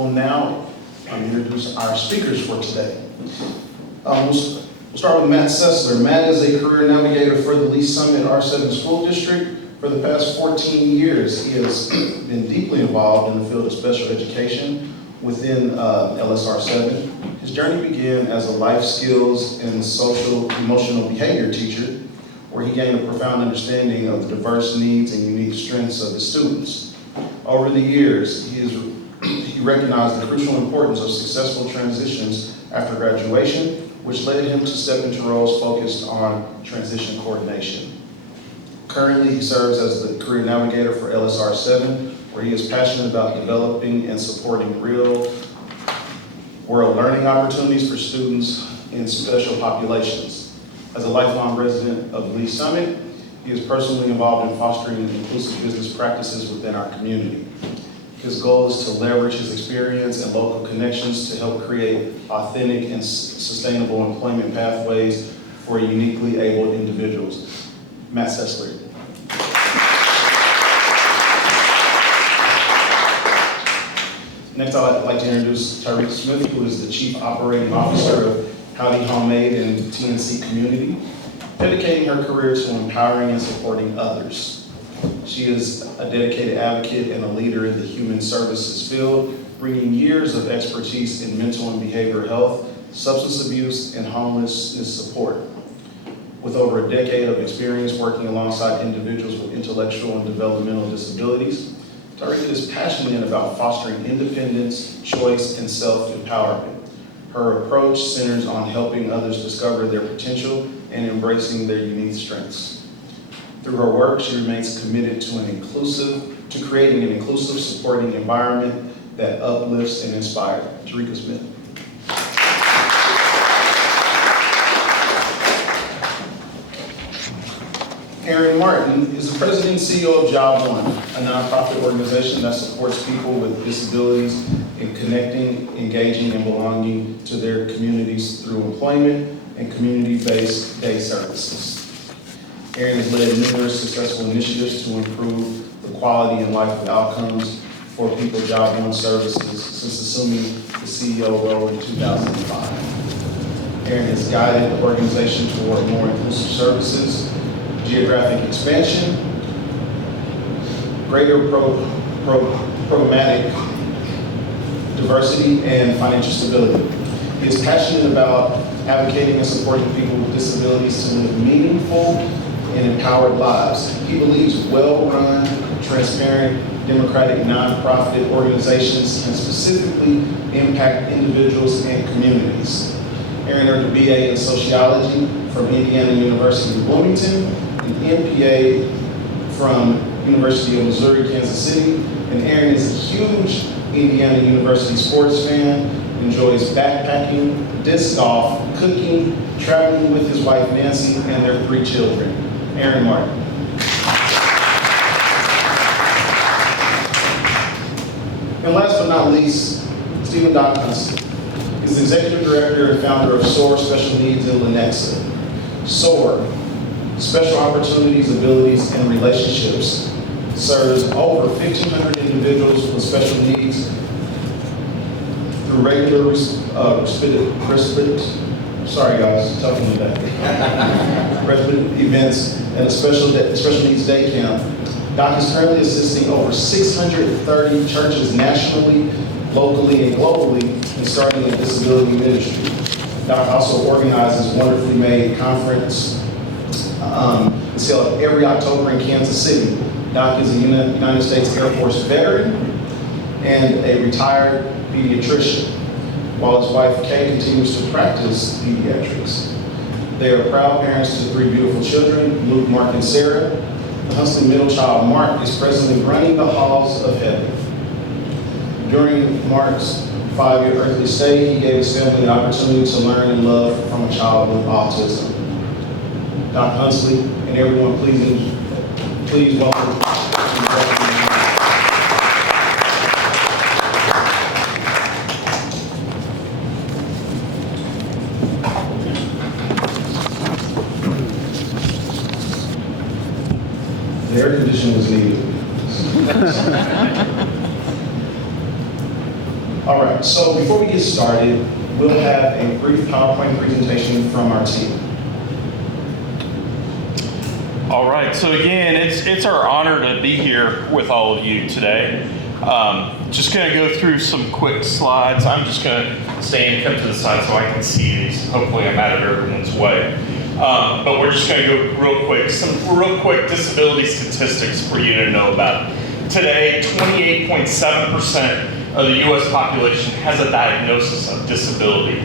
will now introduce our speakers for today. We'll start with Matt Sessler. Matt is a career navigator for the Lee Summit R7 School District. For the past 14 years, he has been deeply involved in the field of special education within LSR7. His journey began as a life skills and social emotional behavior teacher, where he gained a profound understanding of the diverse needs and unique strengths of his students. Over the years, he recognized the crucial importance of successful transitions after graduation, which led him to step into roles focused on transition coordination. Currently, he serves as the career navigator for LSR 7, where he is passionate about developing and supporting real-world learning opportunities for students in special populations. As a lifelong resident of Lee Summit, he is personally involved in fostering inclusive business practices within our community. His goal is to leverage his experience and local connections to help create authentic and sustainable employment pathways for uniquely abled individuals. Matt Sessler. Next, I'd like to introduce Tyreka Smith, who is the Chief Operating Officer of Howdy Homemade and TNC Community, dedicating her career to empowering and supporting others. She is a dedicated advocate and a leader in the human services field, bringing years of expertise in mental and behavioral health, substance abuse, and homelessness support. With over a decade of experience working alongside individuals with intellectual and developmental disabilities, Tyreka is passionate about fostering independence, choice, and self-empowerment. Her approach centers on helping others discover their potential and embracing their unique strengths. Through her work, she remains committed to creating an inclusive, supporting environment that uplifts and inspires. Tyreka Smith. Aaron Martin is the president and CEO of Job One, a nonprofit organization that supports people with disabilities in connecting, engaging, and belonging to their communities through employment and community-based day services. Aaron has led numerous successful initiatives to improve the quality and life outcomes for people Job One services since assuming the CEO role in 2005. Aaron has guided the organization toward more inclusive services, geographic expansion, greater programmatic diversity, and financial stability. He is passionate about advocating and supporting people with disabilities to live meaningful and empowered lives. He believes well-run, transparent, democratic nonprofit organizations can specifically impact individuals and communities. Aaron earned a BA in sociology from Indiana University Bloomington, an MPA from University of Missouri, Kansas City, and Aaron is a huge Indiana University sports fan, enjoys backpacking, disc golf, cooking, traveling with his wife Nancy and their 3 children. Aaron Martin. And last but not least, Stephen Doc Hunsley is the executive director and founder of SOAR Special Needs in Lenexa. SOAR, Special Opportunities, Abilities, and Relationships, serves over 1,500 individuals with special needs through regular respite events and a special needs day camp. Doc is currently assisting over 630 churches nationally, locally, and globally in starting a disability ministry. Doc also organizes Wonderfully Made conference. It's held every October in Kansas City. Doc is a United States Air Force veteran and a retired pediatrician, while his wife Kay continues to practice pediatrics. They are proud parents to 3 beautiful children, Luke, Mark, and Sarah. The Hunsley middle child, Mark, is presently running the halls of heaven. During Mark's 5-year earthly stay, he gave his family an opportunity to learn and love from a child with autism. Dr. Hunsley and everyone, please welcome. The air conditioning was needed. All right, so before we get started, we'll have a brief PowerPoint presentation from our team. All right, so again, it's our honor to be here with all of you today. Just going to go through some quick slides. I'm just going to stay and come to the side so I can see these. Hopefully I'm out of everyone's way. But we're just going to go real quick. Some real quick disability statistics for you to know about. Today, 28.7% of the U.S. population has a diagnosis of disability.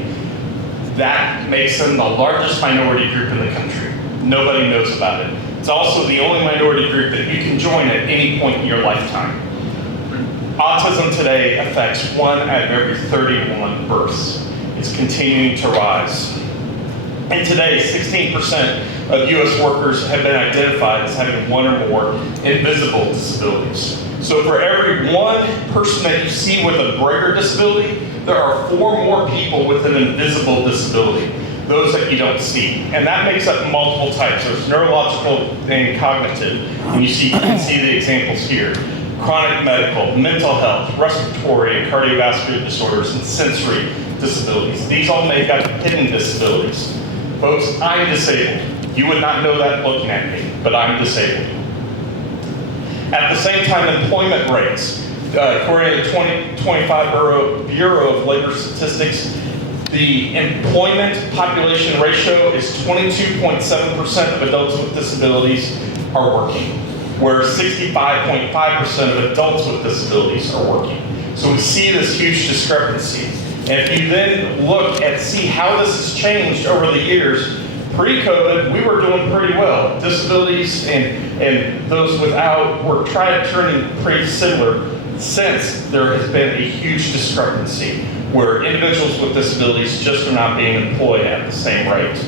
That makes them the largest minority group in the country. Nobody knows about it. It's also the only minority group that you can join at any point in your lifetime. Autism today affects 1 out of every 31 births. It's continuing to rise. And today, 16% of U.S. workers have been identified as having one or more invisible disabilities. So for every one person that you see with a greater disability, there are 4 more people with an invisible disability, those that you don't see. And that makes up multiple types. There's neurological and cognitive, and you can see the examples here. Chronic medical, mental health, respiratory and cardiovascular disorders, and sensory disabilities. These all make up hidden disabilities. Folks, I'm disabled. You would not know that looking at me, but I'm disabled. At the same time, employment rates, according to the 2025 Bureau of Labor Statistics, the employment population ratio is 22.7% of adults with disabilities are working, where 65.5% of adults with disabilities are working. So we see this huge discrepancy. And if you then look and see how this has changed over the years, pre-COVID, we were doing pretty well. Disabilities and those without were turning pretty similar. Since there has been a huge discrepancy where individuals with disabilities just are not being employed at the same rate.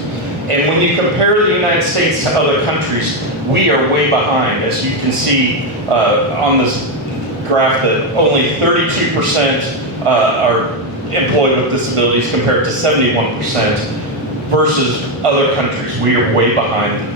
And when you compare the United States to other countries, we are way behind. As you can see on this graph, that only 32% are employed with disabilities compared to 71% versus other countries. We are way behind them.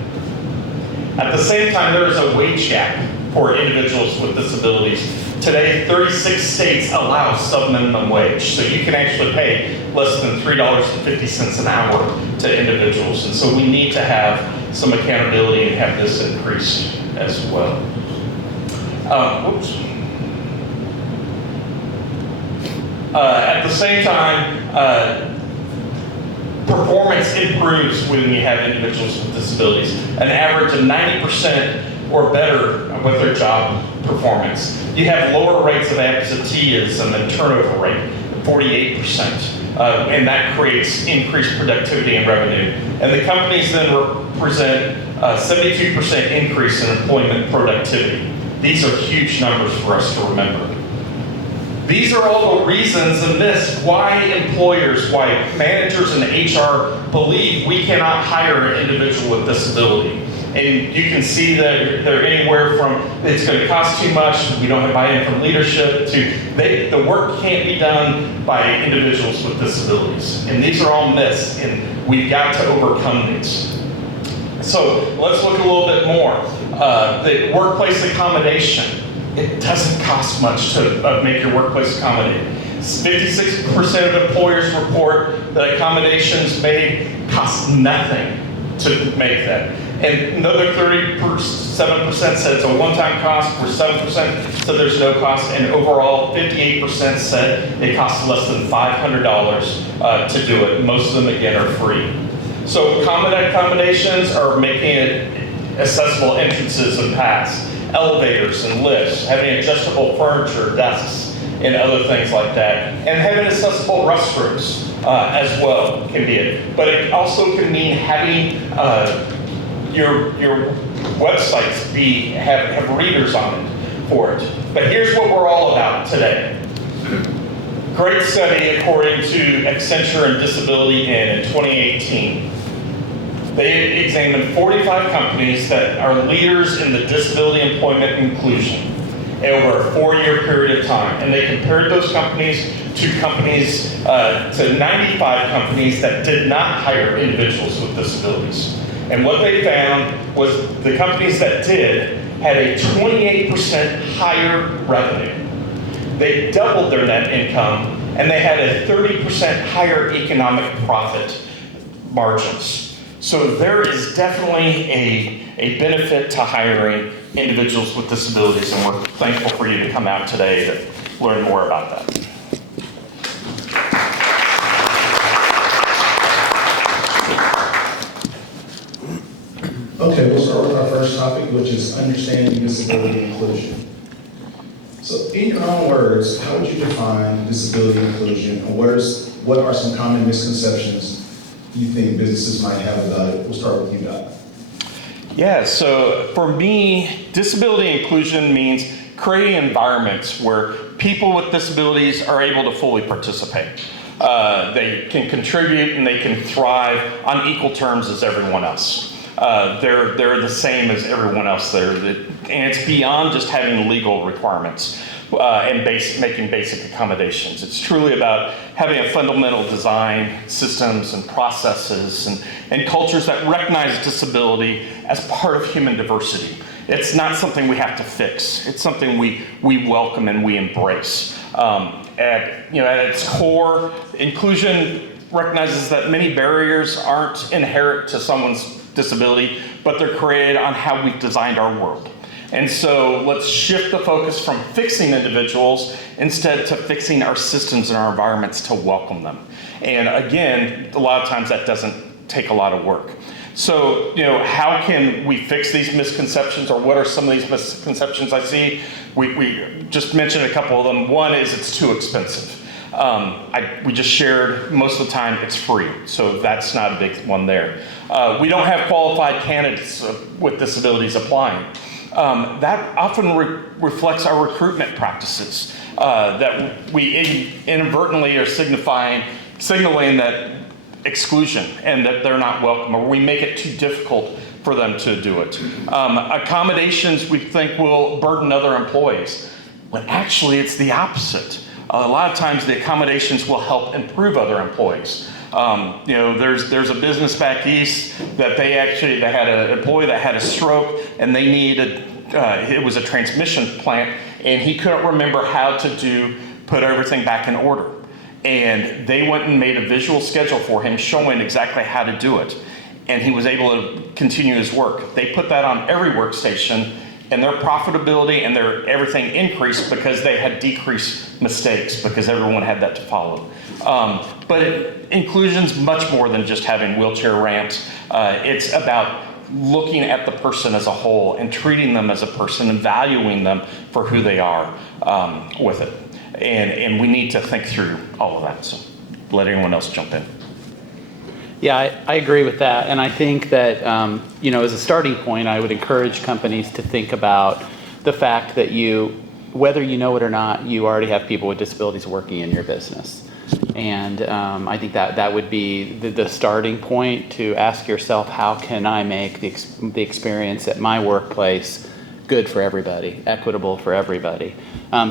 At the same time, there is a wage gap for individuals with disabilities. Today, 36 states allow sub-minimum wage, so you can actually pay less than $3.50 an hour to individuals. And so we need to have some accountability and have this increase as well. At the same time, performance improves when you have individuals with disabilities. An average of 90% or better with their job performance. You have lower rates of absenteeism and turnover rate, 48%. And that creates increased productivity and revenue. And the companies then represent a 72% increase in employment productivity. These are huge numbers for us to remember. These are all the reasons and this why employers, why managers and HR believe we cannot hire an individual with disability. And you can see that they're anywhere from it's going to cost too much, we don't have buy-in from leadership, to the work can't be done by individuals with disabilities. And these are all myths, and we've got to overcome these. So let's look a little bit more. The workplace accommodation. It doesn't cost much to make your workplace accommodated. 56% of employers report that accommodations made cost nothing to make that. And another 37% said it's a one-time cost, where 7% said there's no cost, and overall 58% said it costs less than $500 to do it. Most of them, again, are free. So accommodations are making it accessible entrances and paths, elevators and lifts, having adjustable furniture, desks, and other things like that. And having accessible restrooms as well can be it. But it also can mean having your websites have readers on it for it. But here's what we're all about today. Great study according to Accenture and Disability in 2018. They examined 45 companies that are leaders in the disability employment inclusion over a 4-year period of time. And they compared those companies to 95 companies that did not hire individuals with disabilities. And what they found was the companies that did had a 28% higher revenue. They doubled their net income and they had a 30% higher economic profit margins. So there is definitely a benefit to hiring individuals with disabilities, and we're thankful for you to come out today to learn more about that. Okay, we'll start with our first topic, which is understanding disability inclusion. So in your own words, how would you define disability inclusion, and what are some common misconceptions you think businesses might have about it? We'll start with you, Doc. Yeah, so for me, disability inclusion means creating environments where people with disabilities are able to fully participate. They can contribute and they can thrive on equal terms as everyone else. They're the same as everyone else there, and it's beyond just having legal requirements and making basic accommodations. It's truly about having a fundamental design, systems and processes and cultures that recognize disability as part of human diversity. It's not something we have to fix. It's something we welcome and we embrace. At its core, inclusion recognizes that many barriers aren't inherent to someone's disability, but they're created on how we've designed our world. And so let's shift the focus from fixing individuals instead to fixing our systems and our environments to welcome them. And again, a lot of times that doesn't take a lot of work. So, how can we fix these misconceptions, or what are some of these misconceptions I see? We just mentioned a couple of them. One is it's too expensive. We just shared most of the time it's free, so that's not a big one there. We don't have qualified candidates with disabilities applying. That often reflects our recruitment practices, that we inadvertently are signaling that exclusion and that they're not welcome, or we make it too difficult for them to do it. Accommodations we think will burden other employees, when actually it's the opposite. A lot of times the accommodations will help improve other employees. There's a business back east that they had an employee that had a stroke, and they needed, it was a transmission plant, and he couldn't remember how to put everything back in order. And they went and made a visual schedule for him showing exactly how to do it. And he was able to continue his work. They put that on every workstation, and their profitability and their everything increased because they had decreased mistakes, because everyone had that to follow. But inclusion's much more than just having wheelchair ramps. It's about looking at the person as a whole and treating them as a person and valuing them for who they are with it. And we need to think through all of that. So let anyone else jump in. Yeah, I agree with that. And I think that, as a starting point, I would encourage companies to think about the fact that whether you know it or not, you already have people with disabilities working in your business. And I think that would be the starting point to ask yourself, how can I make the experience at my workplace good for everybody, equitable for everybody?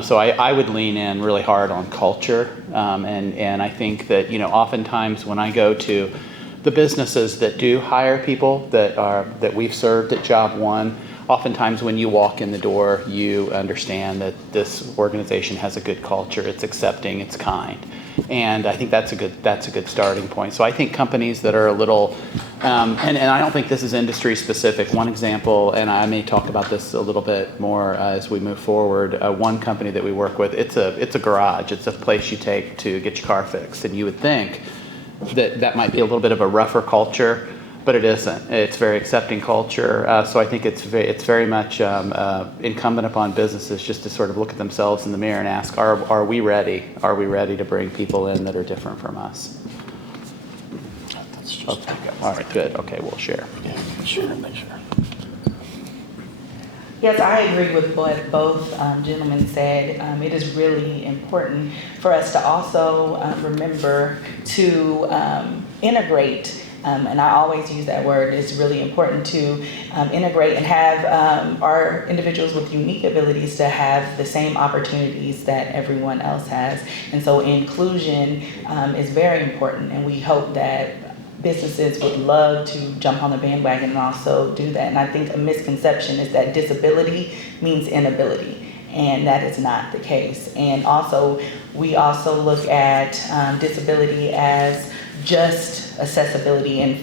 So I would lean in really hard on culture. And I think that, oftentimes when I go to the businesses that do hire people that we've served at Job One, oftentimes when you walk in the door, you understand that this organization has a good culture. It's accepting, it's kind. And I think that's a good starting point. So I think companies that are a little, and I don't think this is industry specific. One example, and I may talk about this a little bit more as we move forward. One company that we work with, it's a garage. It's a place you take to get your car fixed, and you would think that might be a little bit of a rougher culture, but it isn't. It's very accepting culture. So I think it's very much incumbent upon businesses just to sort of look at themselves in the mirror and ask, are we ready? Are we ready to bring people in that are different from us? Okay. All right, good. Okay, we'll share. Yeah, sure, make sure. Yes, I agree with what both gentlemen said. It is really important for us to also remember to integrate, and I always use that word. It's really important to integrate and have our individuals with unique abilities to have the same opportunities that everyone else has. And so inclusion is very important, and we hope that businesses would love to jump on the bandwagon and also do that. And I think a misconception is that disability means inability, and that is not the case. And also, We also look at disability as just accessibility and,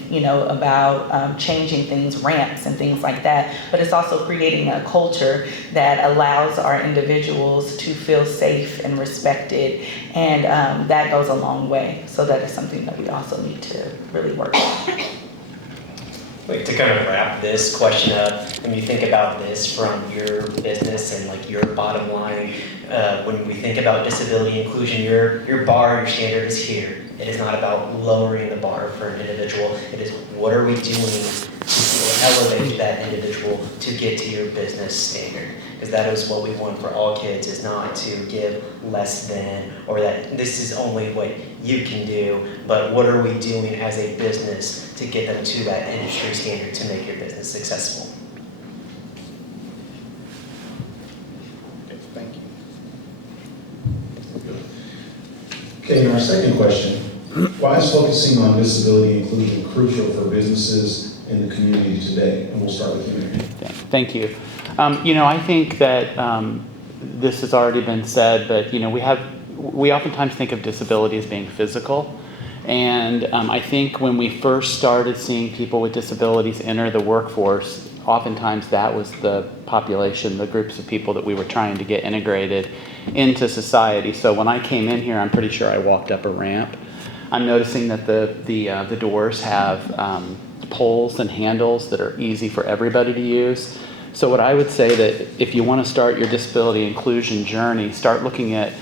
about changing things, ramps and things like that. But it's also creating a culture that allows our individuals to feel safe and respected. And that goes a long way. So that is something that we also need to really work on. Like, to kind of wrap this question up, when you think about this from your business and like your bottom line, when we think about disability inclusion, your bar, your standard is here. It is not about lowering the bar for an individual. It is what are we doing to elevate that individual to get to your business standard. Because that is what we want for all kids, is not to give less than, or that this is only what you can do, but what are we doing as a business to get them to that industry standard to make your business successful. Okay, thank you. Okay, and our second question, why is focusing on disability inclusion crucial for businesses in the community today? And we'll start with you, Mary. Thank you. I think that this has already been said, but we oftentimes think of disability as being physical. And I think when we first started seeing people with disabilities enter the workforce, oftentimes that was the population, the groups of people that we were trying to get integrated into society. So when I came in here, I'm pretty sure I walked up a ramp. I'm noticing that the doors have poles and handles that are easy for everybody to use. So what I would say that if you want to start your disability inclusion journey, start looking at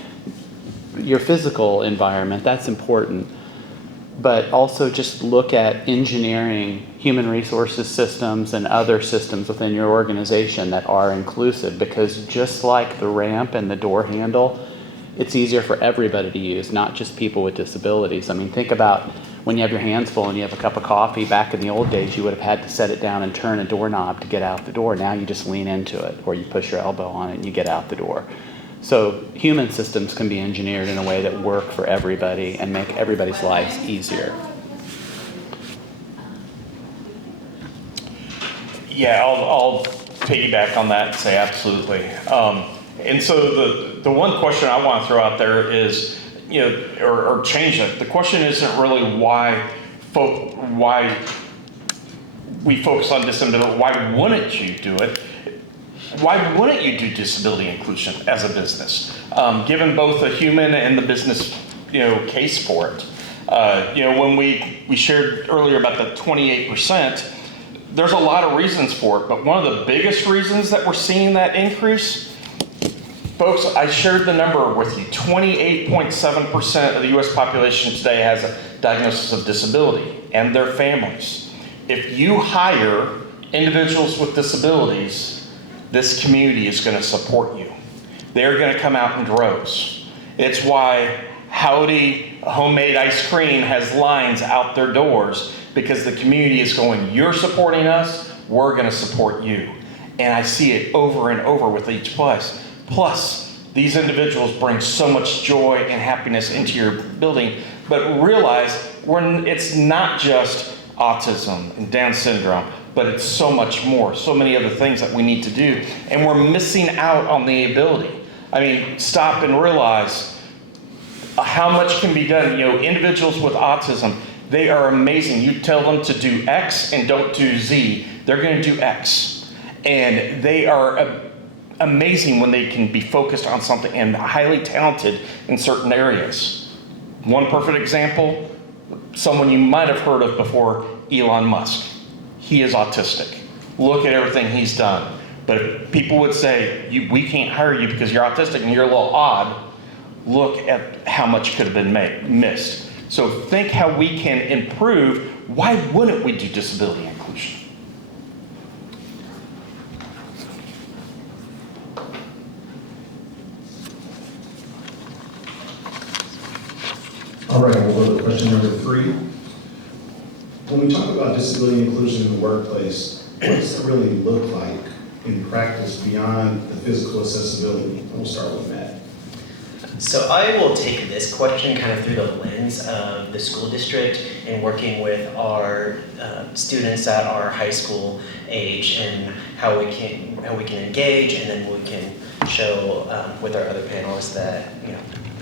your physical environment. That's important. But also just look at engineering human resources systems and other systems within your organization that are inclusive, because just like the ramp and the door handle, it's easier for everybody to use, not just people with disabilities. I mean, think about when you have your hands full and you have a cup of coffee. Back in the old days, you would have had to set it down and turn a doorknob to get out the door. Now you just lean into it, or you push your elbow on it and you get out the door. So human systems can be engineered in a way that work for everybody and make everybody's lives easier. Yeah, I'll piggyback on that and say absolutely. And so the one question I want to throw out there is, or change it. The question isn't really why we focus on disability. Why wouldn't you do it? Why wouldn't you do disability inclusion as a business? Given both the human and the business, case for it. When we shared earlier about the 28%, there's a lot of reasons for it, but one of the biggest reasons that we're seeing that increase, folks, I shared the number with you. 28.7% of the U.S. population today has a diagnosis of disability, and their families. If you hire individuals with disabilities, this community is going to support you. They're going to come out in droves. It's why Howdy homemade ice cream has lines out their doors, because the community is going, you're supporting us, we're going to support you. And I see it over and over with each place. Plus, these individuals bring so much joy and happiness into your building, but realize it's not just autism and Down syndrome, but it's so much more, so many other things that we need to do. And we're missing out on the ability. I mean, stop and realize how much can be done. Individuals with autism, they are amazing. You tell them to do X and don't do Z, they're going to do X. And they are amazing when they can be focused on something and highly talented in certain areas. One perfect example, someone you might have heard of before, Elon Musk. He is autistic. Look at everything he's done. But if people would say, we can't hire you because you're autistic and you're a little odd, look at how much could have been missed. So think how we can improve. Why wouldn't we do disability inclusion? All right, we'll go to question number 3. When we talk about disability inclusion in the workplace, what does it really look like in practice beyond the physical accessibility? And we'll start with Matt. So I will take this question kind of through the lens of the school district and working with our students at our high school age, and how we can engage, and then we can show with our other panelists that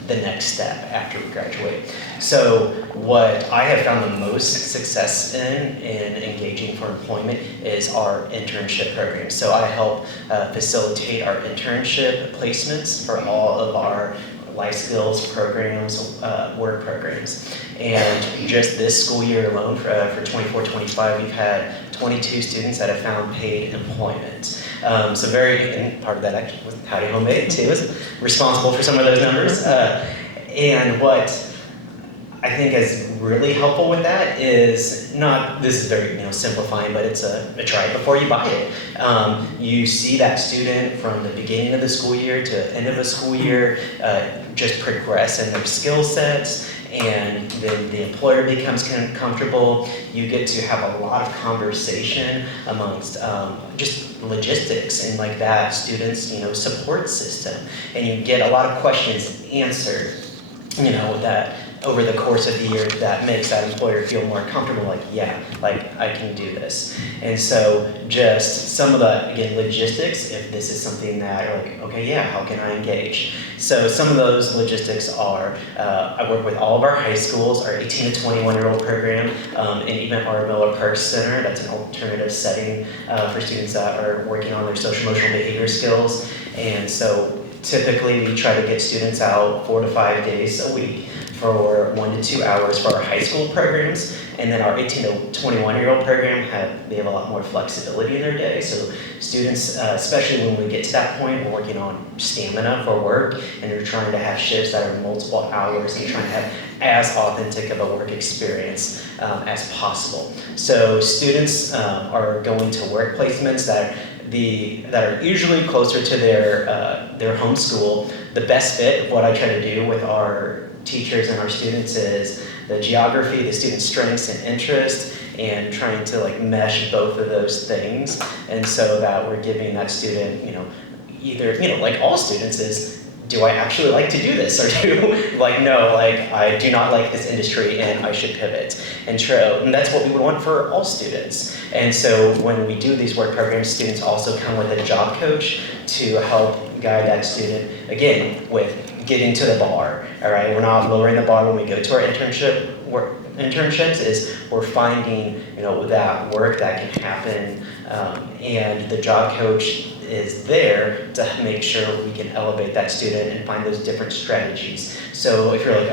the next step after we graduate. So what I have found the most success in engaging for employment is our internship program. So I help facilitate our internship placements for all of our life skills programs, work programs. And just this school year alone, for 24-25, we've had 22 students that have found paid employment. So and part of that actually was Howdy Homemade too, is responsible for some of those numbers. And what I think is really helpful with that is this is very simplifying, but it's a try it before you buy it. You see that student from the beginning of the school year to the end of the school year just progress in their skill sets, and then the employer becomes comfortable. You get to have a lot of conversation amongst just logistics and like that student's support system, and you get a lot of questions answered that over the course of the year that makes that employer feel more comfortable, like, yeah, like I can do this. And so just some of the, again, logistics, if this is something that you're like, okay, yeah, how can I engage? So some of those logistics are, I work with all of our high schools, our 18 to 21-year-old program, and even our Miller Perks Center. That's an alternative setting for students that are working on their social emotional behavior skills. And so typically we try to get students out 4 to 5 days a week for 1 to 2 hours for our high school programs. And then our 18 to 21-year-old program, they have a lot more flexibility in their day. So students, especially when we get to that point, we're working on stamina for work, and they're trying to have shifts that are multiple hours and trying to have as authentic of a work experience as possible. So students are going to work placements that are usually closer to their home school. The best fit of what I try to do with our teachers and our students is the geography, the student's strengths and interests, and trying to mesh both of those things. And so that we're giving that student, either, like all students is, do I actually like to do this? Or no, I do not like this industry and I should pivot. And that's what we would want for all students. And so when we do these work programs, students also come with a job coach to help guide that student, again, with getting to the bar, all right? We're not lowering the bar when we go to our internships, is we're finding, that work that can happen, and the job coach is there to make sure we can elevate that student and find those different strategies. So if you're like,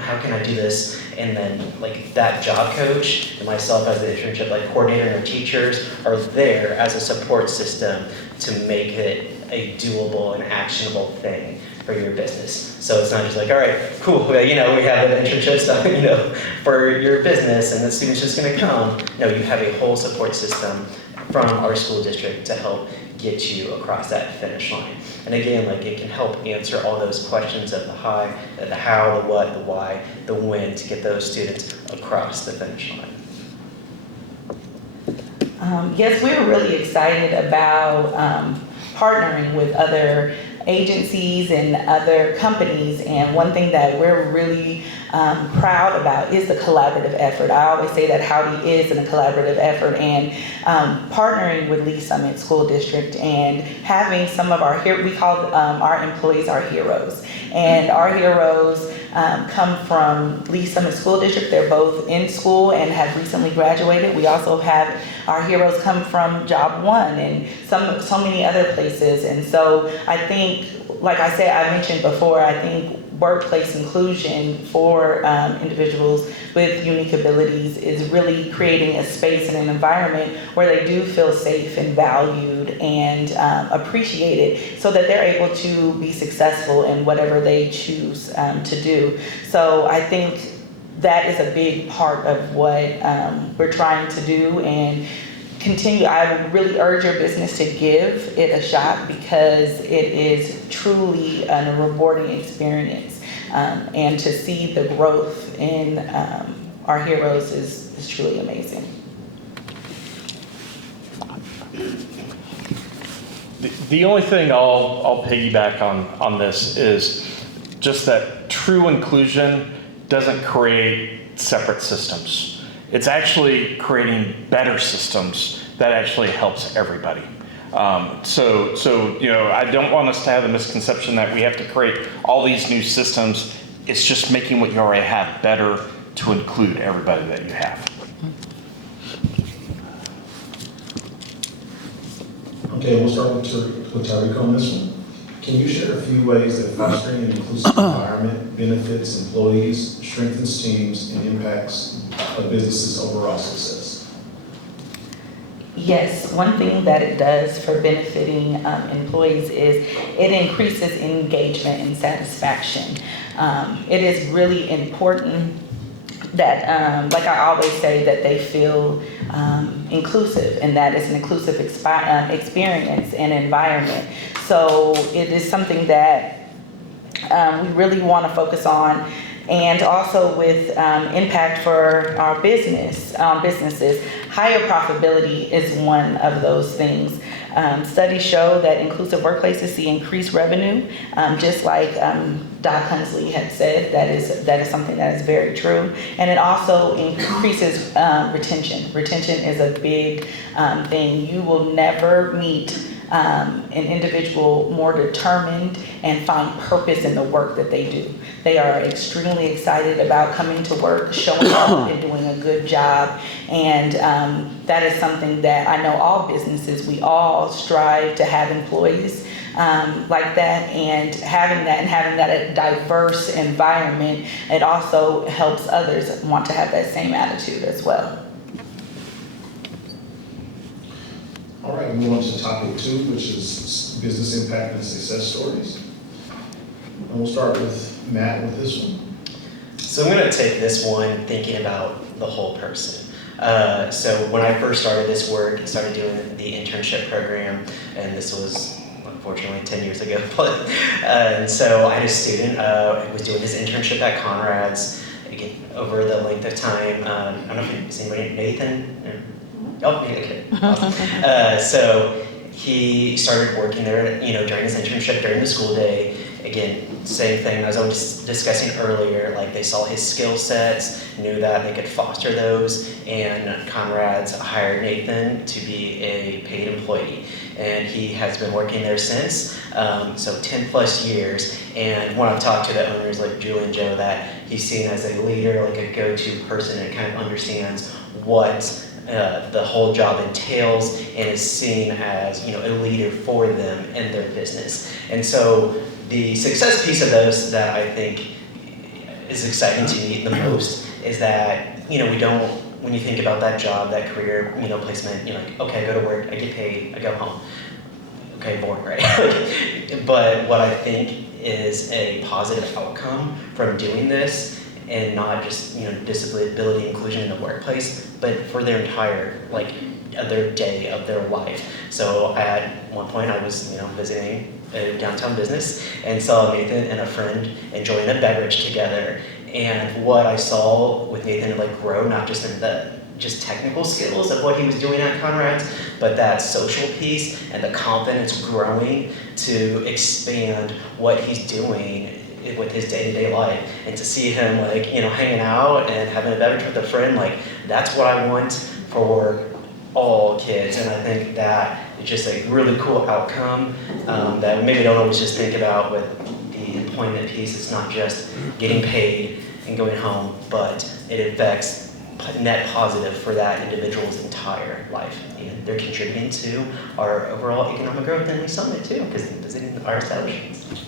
how can I do this? And then that job coach and myself as the internship coordinator and our teachers are there as a support system to make it a doable and actionable thing for your business. So it's not just all right, cool, we have an internship stuff, for your business and the student's just gonna come. No, you have a whole support system from our school district to help get you across that finish line. And again, it can help answer all those questions of the how, the what, the why, the when, to get those students across the finish line. Yes, we're really excited about partnering with other agencies and other companies, and one thing that we're really proud about is the collaborative effort. I always say that Howdy is a collaborative effort, and partnering with Lee Summit School District and having some of we call our employees our heroes, and our heroes come from Lee Summit School District. They're both in school and have recently graduated. We also have our heroes come from Job One and so many other places. And so I think, like I said, I mentioned before, I think workplace inclusion for individuals with unique abilities is really creating a space and an environment where they do feel safe and valued and appreciated, so that they're able to be successful in whatever they choose to do. So I think that is a big part of what we're trying to do, and continue. I would really urge your business to give it a shot, because it is truly a rewarding experience, and to see the growth in our heroes is truly amazing. The only thing I'll piggyback on this is just that true inclusion doesn't create separate systems. It's actually creating better systems that actually helps everybody. So I don't want us to have the misconception that we have to create all these new systems. It's just making what you already have better to include everybody that you have. Okay, we'll start with Tyreka on this one. Can you share a few ways that fostering an inclusive environment benefits employees, strengthens teams, and impacts a business's overall success? Yes, one thing that it does for benefiting employees is it increases engagement and satisfaction. It is really important that, like I always say, that they feel inclusive, and that it's an inclusive experience and environment. So it is something that we really want to focus on. And also with impact for our businesses, higher profitability is one of those things. Studies show that inclusive workplaces see increased revenue, just like Doc Hunsley had said. That is something that is very true. And it also increases retention. Retention is a big thing. You will never meet an individual more determined and find purpose in the work that they do. They are extremely excited about coming to work, showing up and doing a good job. And that is something that I know all businesses, we all strive to have employees like that, and having that a diverse environment, it also helps others want to have that same attitude as well. All right, move on to topic 2, which is business impact and success stories. And we'll start with Matt with this one. So I'm going to take this one thinking about the whole person. So when I first started this work and started doing the internship program, and this was unfortunately 10 years ago, but and so I had a student who was doing his internship at Conrad's, again, over the length of time. I don't know if it's anybody, Nathan? Oh, okay. Awesome. So he started working there, during his internship, during the school day. Again, same thing as I was discussing earlier, like they saw his skill sets, knew that they could foster those, and Conrad's hired Nathan to be a paid employee. And he has been working there since, so 10 plus years. And when I've talked to the owners like Julie and Joe, that he's seen as a leader, like a go-to person, and kind of understands what the whole job entails, and is seen as a leader for them and their business. And so the success piece of those that I think is exciting to me the most is that we don't, when you think about that job, that career placement, you're like, okay, I go to work, I get paid, I go home. Okay, boring, right? But what I think is a positive outcome from doing this, and not just disability inclusion in the workplace, but for their entire their day of their life. So at one point I was visiting a downtown business and saw Nathan and a friend enjoying a beverage together. And what I saw with Nathan grow, not just in the technical skills of what he was doing at Conrad's, but that social piece and the confidence growing to expand what he's doing with his day-to-day life, and to see him hanging out and having a beverage with a friend, that's what I want for all kids. And I think that is just a really cool outcome that maybe don't always just think about with the employment piece. It's not just getting paid and going home, but it affects net positive for that individual's entire life. And they're contributing to our overall economic growth in Lee Summit too, because they're visiting our establishments.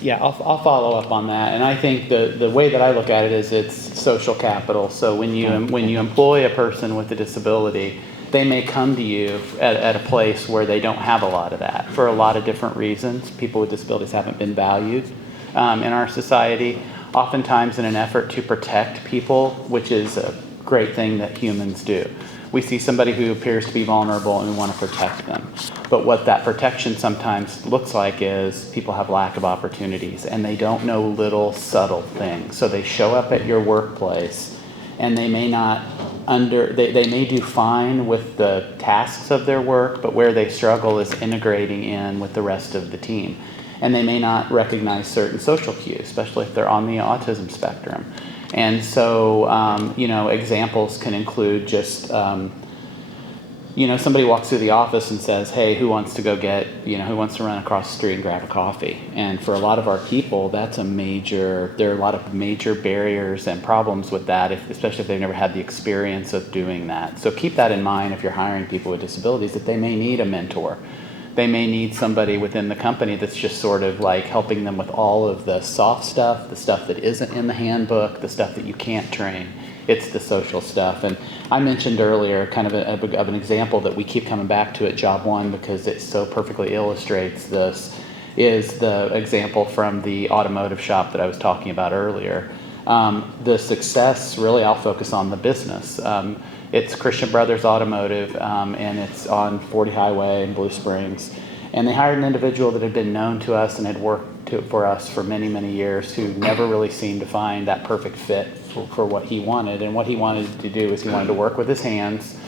Yeah, I'll follow up on that. And I think the way that I look at it is it's social capital. So when you employ a person with a disability, they may come to you at a place where they don't have a lot of that for a lot of different reasons. People with disabilities haven't been valued in our society, oftentimes in an effort to protect people, which is a great thing that humans do. We see somebody who appears to be vulnerable and we want to protect them. But what that protection sometimes looks like is people have lack of opportunities and they don't know little subtle things. So they show up at your workplace and they may not they may do fine with the tasks of their work, but where they struggle is integrating in with the rest of the team. And they may not recognize certain social cues, especially if they're on the autism spectrum. And so, examples can include just, somebody walks through the office and says, hey, who wants to go get, who wants to run across the street and grab a coffee? And for a lot of our people, there are a lot of major barriers and problems with that, especially if they've never had the experience of doing that. So keep that in mind if you're hiring people with disabilities, that they may need a mentor. They may need somebody within the company that's just sort of like helping them with all of the soft stuff, the stuff that isn't in the handbook, the stuff that you can't train. It's the social stuff. And I mentioned earlier kind of an example that we keep coming back to at Job One because it so perfectly illustrates this, is the example from the automotive shop that I was talking about earlier. The success, really, I'll focus on the business. It's Christian Brothers Automotive, and it's on 40 Highway in Blue Springs. And they hired an individual that had been known to us and had worked for us for many, many years, who never really seemed to find that perfect fit for what he wanted. And what he wanted to do is he wanted to work with his hands,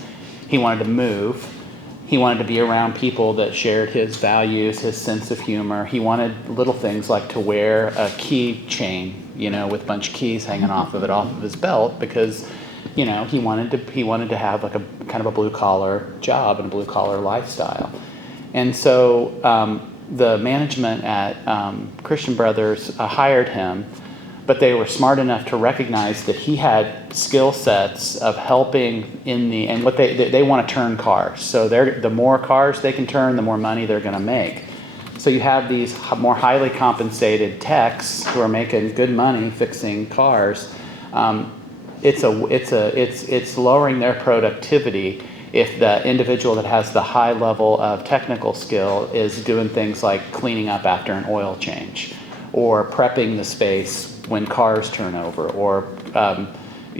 he wanted to move, he wanted to be around people that shared his values, his sense of humor. He wanted little things like to wear a key chain, with a bunch of keys hanging off of his belt, because he wanted to have like a kind of a blue collar job and a blue collar lifestyle. And so the management at Christian Brothers hired him, but they were smart enough to recognize that he had skill sets of helping and what they want to turn cars. So the more cars they can turn, the more money they're going to make. So you have these more highly compensated techs who are making good money fixing cars. It's lowering their productivity if the individual that has the high level of technical skill is doing things like cleaning up after an oil change, or prepping the space when cars turn over, or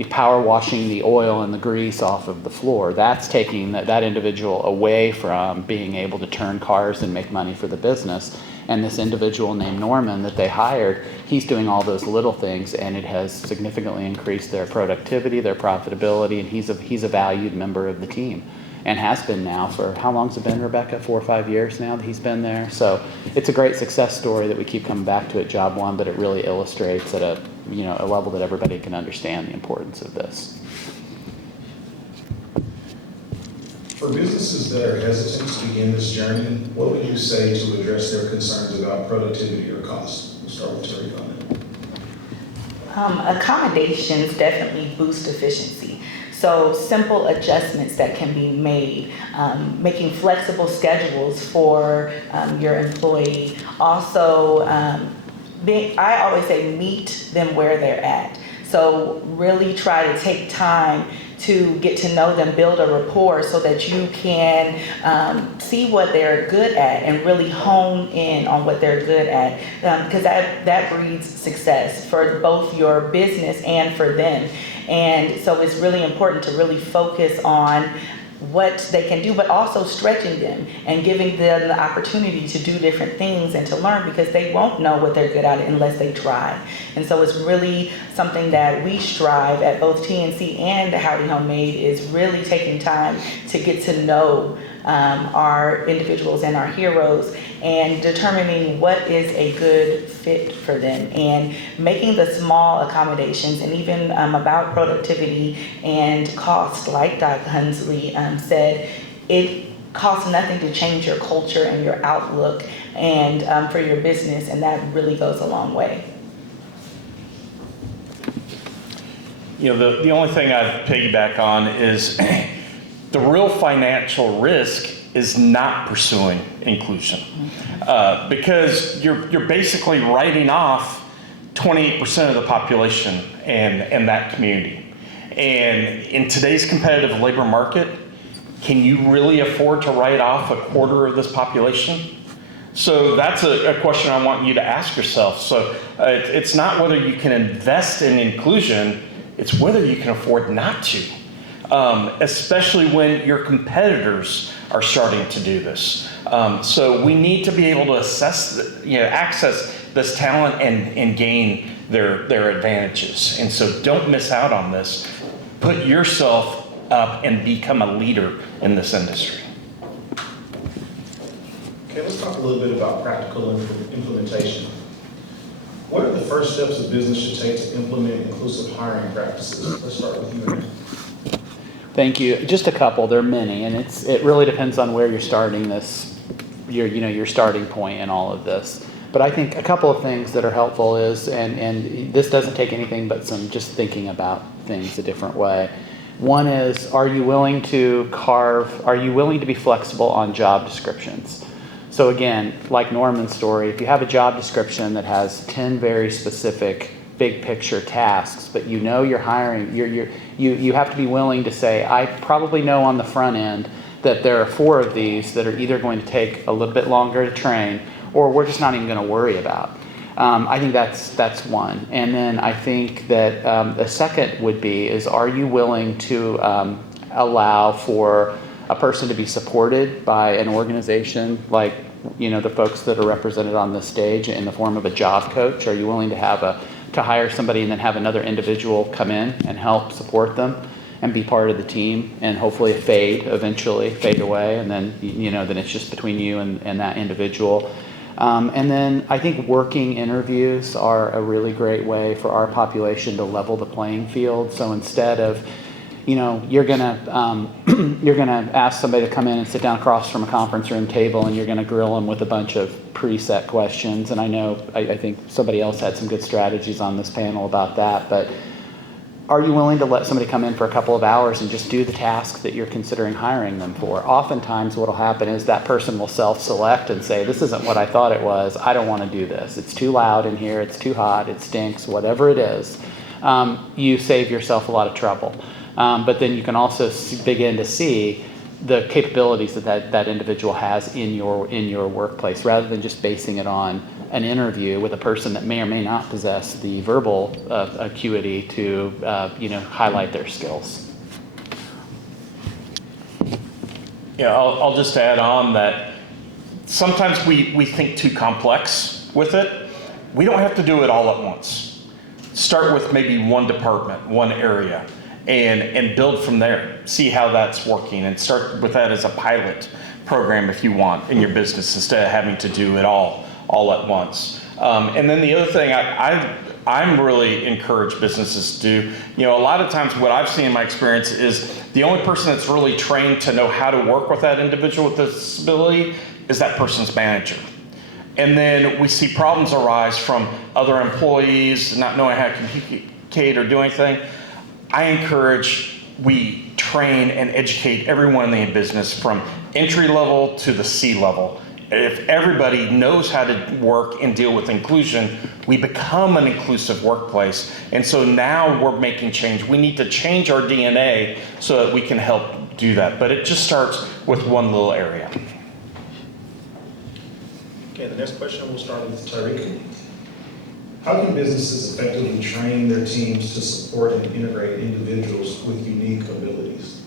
power washing the oil and the grease off of the floor. That's taking that individual away from being able to turn cars and make money for the business. And this individual named Norman that they hired, he's doing all those little things, and it has significantly increased their productivity, their profitability, and he's a valued member of the team, and has been now for, how long's it been, Rebecca? 4 or 5 years now that he's been there. So it's a great success story that we keep coming back to at Job One, but it really illustrates at a level that everybody can understand the importance of this. For businesses that are hesitant to begin this journey, what would you say to address their concerns about productivity or cost? We'll start with Tyreka on that. Accommodations definitely boost efficiency. So simple adjustments that can be made, making flexible schedules for your employee. Also, I always say meet them where they're at. So really try to take time to get to know them, build a rapport so that you can see what they're good at and really hone in on what they're good at, because that breeds success for both your business and for them. And so it's really important to really focus on what they can do, but also stretching them and giving them the opportunity to do different things and to learn, because they won't know what they're good at unless they try. And so it's really something that we strive at both TNC and Howdy Homemade, is really taking time to get to know our individuals and our heroes, and determining what is a good fit for them, and making the small accommodations. And even about productivity and cost, like Dr. Hunsley said, it costs nothing to change your culture and your outlook and for your business, and that really goes a long way. The only thing I'd piggyback on is the real financial risk is not pursuing inclusion, because you're basically writing off 28% of the population and that community. And in today's competitive labor market, can you really afford to write off a quarter of this population? So that's a question I want you to ask yourself. So it's not whether you can invest in inclusion, it's whether you can afford not to. Especially when your competitors are starting to do this. So we need to be able to access this talent and gain their advantages. And so don't miss out on this. Put yourself up and become a leader in this industry. Okay, let's talk a little bit about practical implementation. What are the first steps a business should take to implement inclusive hiring practices? Let's start with you, Aaron. Thank you. Just a couple. There are many, and it really depends on where you're starting this, your starting point in all of this. But I think a couple of things that are helpful is, and this doesn't take anything but some just thinking about things a different way. One is, are you willing to be flexible on job descriptions? So again, like Norman's story, if you have a job description that has 10 very specific big picture tasks, but you know you're hiring, you have to be willing to say, I probably know on the front end that there are 4 of these that are either going to take a little bit longer to train, or we're just not even going to worry about. I think that's one. And then I think that the second would be is, are you willing to allow for a person to be supported by an organization like the folks that are represented on this stage in the form of a job coach? Are you willing to hire somebody and then have another individual come in and help support them and be part of the team, and hopefully eventually fade away, and then then it's just between you and that individual. And then I think working interviews are a really great way for our population to level the playing field. So instead of, you're gonna ask somebody to come in and sit down across from a conference room table, and you're gonna grill them with a bunch of preset questions. And I think somebody else had some good strategies on this panel about that. But are you willing to let somebody come in for a couple of hours and just do the task that you're considering hiring them for? Oftentimes what will happen is that person will self-select and say, this isn't what I thought it was. I don't want to do this. It's too loud in here. It's too hot. It stinks. Whatever it is, you save yourself a lot of trouble. But then you can also begin to see the capabilities that individual has in your workplace, rather than just basing it on an interview with a person that may or may not possess the verbal acuity to highlight their skills. Yeah, I'll just add on that sometimes we think too complex with it. We don't have to do it all at once. Start with maybe one department, one area, and build from there. See how that's working, and start with that as a pilot program if you want in your business, instead of having to do it all at once. And then the other thing I'm really encourage businesses to do, a lot of times what I've seen in my experience is the only person that's really trained to know how to work with that individual with disability is that person's manager. And then we see problems arise from other employees not knowing how to communicate or do anything. I encourage we train and educate everyone in the business from entry level to the C level. If everybody knows how to work and deal with inclusion, we become an inclusive workplace. And so now we're making change. We need to change our DNA so that we can help do that. But it just starts with one little area. Okay, the next question we'll start with Tyreka. How can businesses effectively train their teams to support and integrate individuals with unique abilities?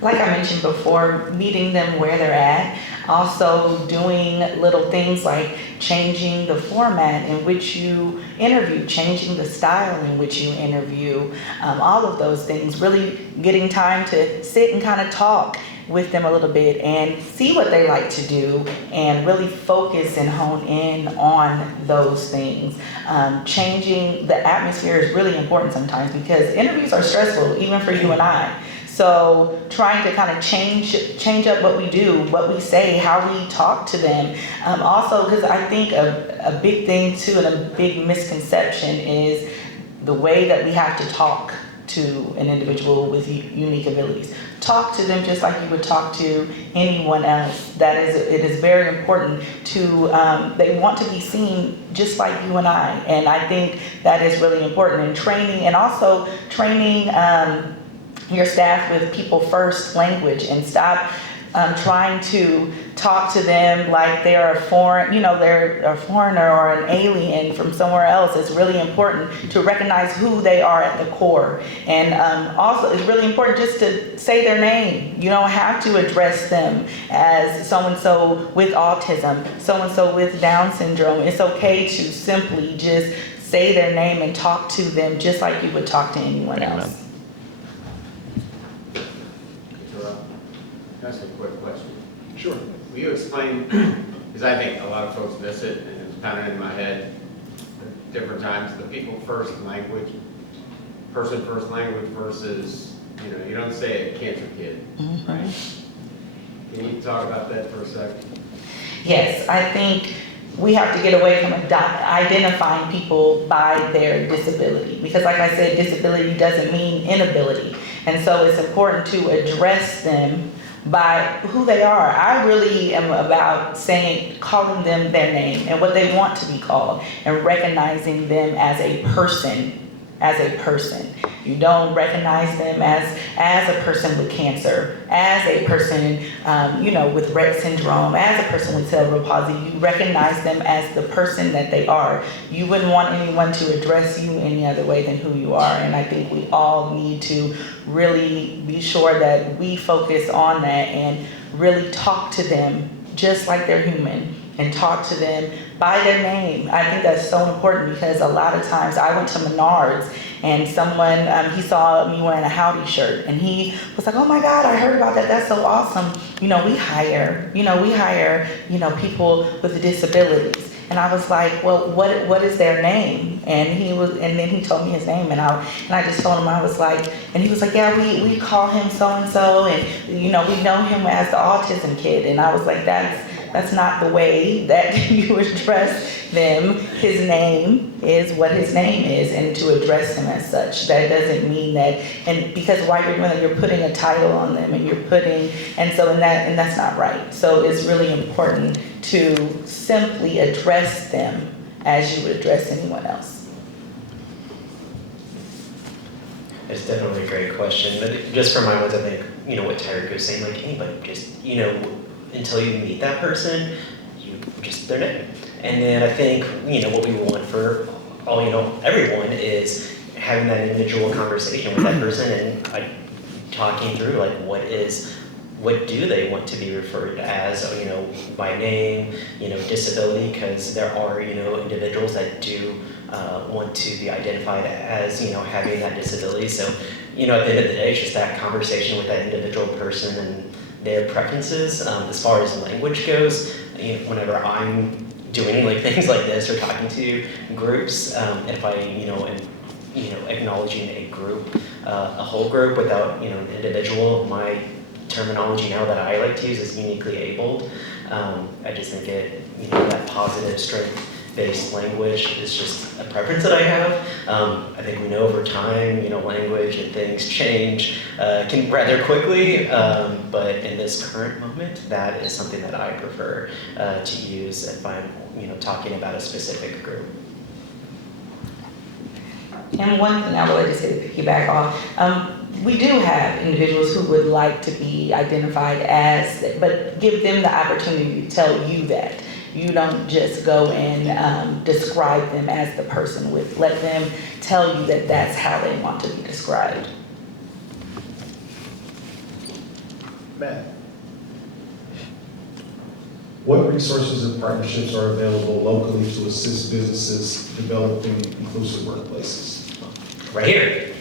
Like I mentioned before, meeting them where they're at, also doing little things like changing the format in which you interview, changing the style in which you interview, all of those things, really getting time to sit and kind of talk with them a little bit and see what they like to do and really focus and hone in on those things. Changing the atmosphere is really important sometimes because interviews are stressful, even for you and I. So trying to kind of change up what we do, what we say, how we talk to them. Also, because I think a big thing too and a big misconception is the way that we have to talk to an individual with unique abilities. Talk to them just like you would talk to anyone else. It is very important to, they want to be seen just like you and I. And I think that is really important in training, and also training your staff with people first language, and stop trying to talk to them like they're a foreigner or an alien from somewhere else. It's really important to recognize who they are at the core. And also it's really important just to say their name. You don't have to address them as so-and-so with autism, so-and-so with Down syndrome. It's okay to simply just say their name and talk to them just like you would talk to anyone else. That's a quick question. Sure. Will you explain, because I think a lot of folks miss it, and it's kind of in my head at different times, the people first language, person first language versus You know, you don't say a cancer kid, right? Can you talk about that for a second? Yes, I think we have to get away from identifying people by their disability. Because like I said, disability doesn't mean inability. And so it's important to address them by who they are. I really am about calling them their name and what they want to be called, and recognizing them as a person. You don't recognize them as a person with cancer, as a person, with Rett syndrome, as a person with cerebral palsy. You recognize them as the person that they are. You wouldn't want anyone to address you any other way than who you are. And I think we all need to really be sure that we focus on that and really talk to them just like they're human, and talk to them by their name. I think that's so important, because a lot of times I went to Menards and someone, he saw me wearing a Howdy shirt, and he was like, oh my God, I heard about that, that's so awesome. We hire people with disabilities. And I was like, well, what is their name? And then he told me his name, and I just told him, I was like, and he was like, yeah, we call him so-and-so, and we know him as the autism kid. And I was like, that's not the way that you address them. His name is what his name is, and to address him as such. That doesn't mean that, and because while you're doing that, you're putting a title on them, and that's not right. So it's really important to simply address them as you would address anyone else. It's definitely a great question, but just for my words, I think, what Tyreka was saying, like anybody, just, until you meet that person, you just their name. And then I think, what we want for everyone is having that individual conversation with that person, and talking through what do they want to be referred to as, by name, disability, because there are, individuals that do want to be identified as, having that disability. So, at the end of the day, it's just that conversation with that individual person and their preferences. As far as language goes, whenever I'm doing things like this or talking to groups, if I, acknowledging a group, a whole group without, an individual, my terminology now that I like to use is uniquely abled. I just think that positive strength-based language is just a preference that I have. I think we know over time, language and things change can rather quickly, but in this current moment, that is something that I prefer to use if I'm, talking about a specific group. And one thing I would like to say to piggyback off, we do have individuals who would like to be identified as, but give them the opportunity to tell you that. You don't just go and describe them as the person with, let them tell you that that's how they want to be described. Matt, what resources and partnerships are available locally to assist businesses developing inclusive workplaces? Right here.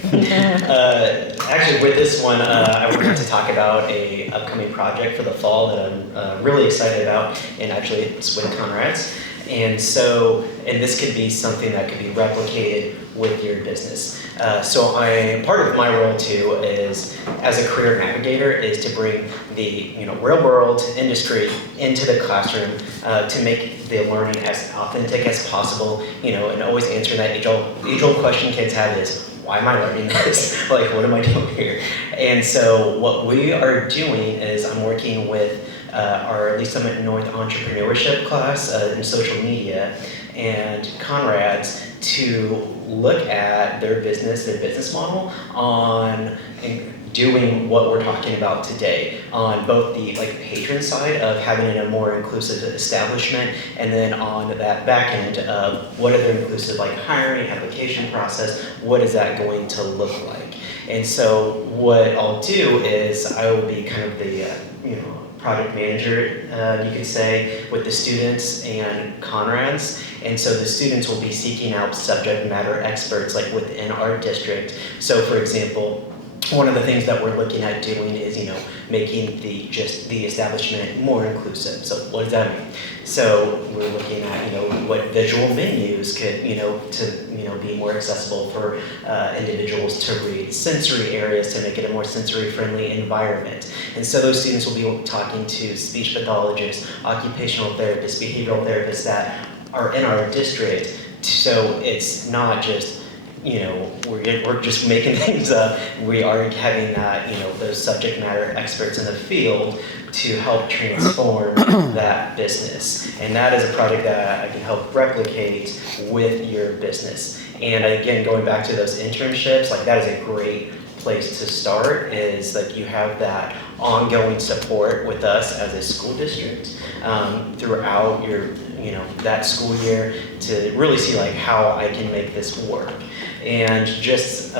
Actually, with this one, I wanted to talk about a upcoming project for the fall that I'm really excited about, and actually it's with Conrad's. And this could be something that could be replicated with your business. So part of my role too is, as a career navigator, is to bring the real world industry into the classroom to make the learning as authentic as possible. And always answering that age-old question kids have is, why am I learning this? What am I doing here? And so what we are doing is I'm working with our Lee Summit North entrepreneurship class in social media and Conrad's to look at their business model on doing what we're talking about today, on both the patron side of having a more inclusive establishment, and then on that back end of what are the inclusive hiring, application process, what is that going to look like? And so what I'll do is I will be kind of the project manager, you could say, with the students and Conrad's. And so the students will be seeking out subject matter experts within our district. So for example, one of the things that we're looking at doing is, making the establishment more inclusive. So what does that mean? So we're looking at, what visual menus could, to, be more accessible for individuals to read, sensory areas to make it a more sensory friendly environment. And so those students will be talking to speech pathologists, occupational therapists, behavioral therapists that are in our district. So it's not just, we're just making things up. We are having that, those subject matter experts in the field to help transform that business. And that is a project that I can help replicate with your business. And again, going back to those internships, like that is a great place to start, is like you have that ongoing support with us as a school district throughout your, that school year to really see like how I can make this work. And just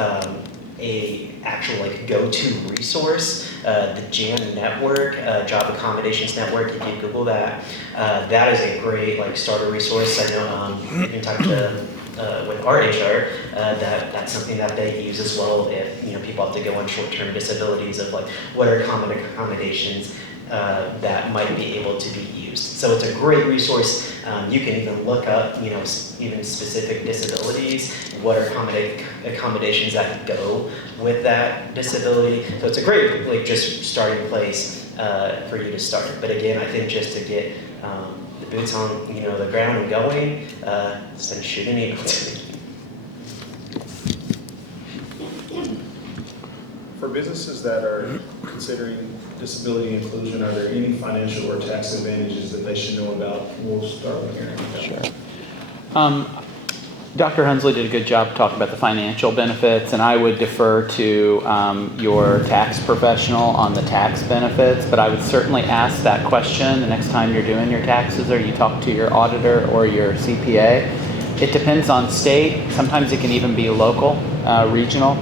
a actual like go-to resource, the JAN network, Job Accommodations Network, if you Google that, that is a great like starter resource. I know you can talk to with our HR, that's something that they use as well if people have to go on short-term disabilities, of like what are common accommodations that might be able to be used. So it's a great resource. You can even look up, even specific disabilities, what are accommodations that go with that disability. So it's a great, like, just starting place for you to start. But again, I think just to get the boots on, the ground and going, send shoot an email to me. For businesses that are considering disability inclusion, are there any financial or tax advantages that they should know about? We'll start with Aaron. Sure. Dr. Hunsley did a good job talking about the financial benefits, and I would defer to your tax professional on the tax benefits, but I would certainly ask that question the next time you're doing your taxes, or you talk to your auditor or your CPA. It depends on state. Sometimes it can even be local, regional.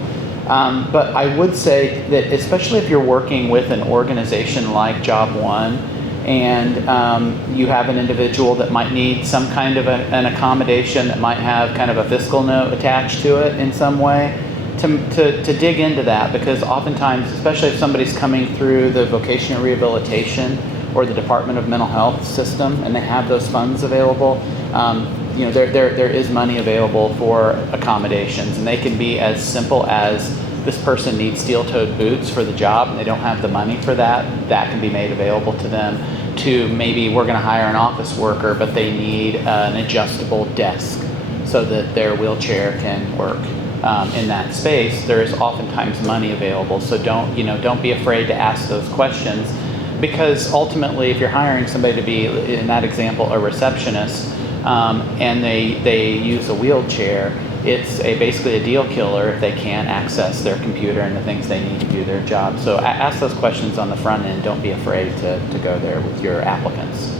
But I would say that especially if you're working with an organization like Job One, and you have an individual that might need some kind of an accommodation that might have kind of a fiscal note attached to it in some way, to dig into that, because oftentimes, especially if somebody's coming through the vocational rehabilitation or the Department of Mental Health system and they have those funds available, there is money available for accommodations, and they can be as simple as this person needs steel-toed boots for the job and they don't have the money for that can be made available to them, to maybe we're going to hire an office worker but they need an adjustable desk so that their wheelchair can work in that space. There is oftentimes money available, so don't be afraid to ask those questions, because ultimately if you're hiring somebody to be, in that example, a receptionist, and they use a wheelchair, it's basically a deal killer if they can't access their computer and the things they need to do their job. So ask those questions on the front end. Don't be afraid to go there with your applicants.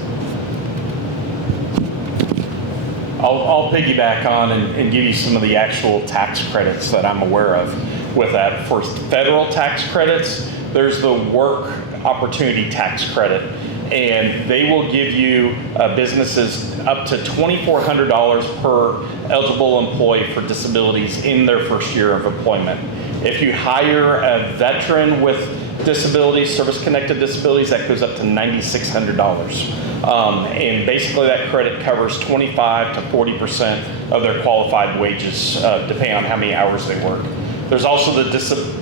I'll piggyback on and give you some of the actual tax credits that I'm aware of with that. For federal tax credits, there's the work opportunity tax credit, and they will give you businesses up to $2,400 per eligible employee for disabilities in their first year of employment. If you hire a veteran with disabilities, service-connected disabilities, that goes up to $9,600. And basically that credit covers 25 to 40% of their qualified wages, depending on how many hours they work. There's also the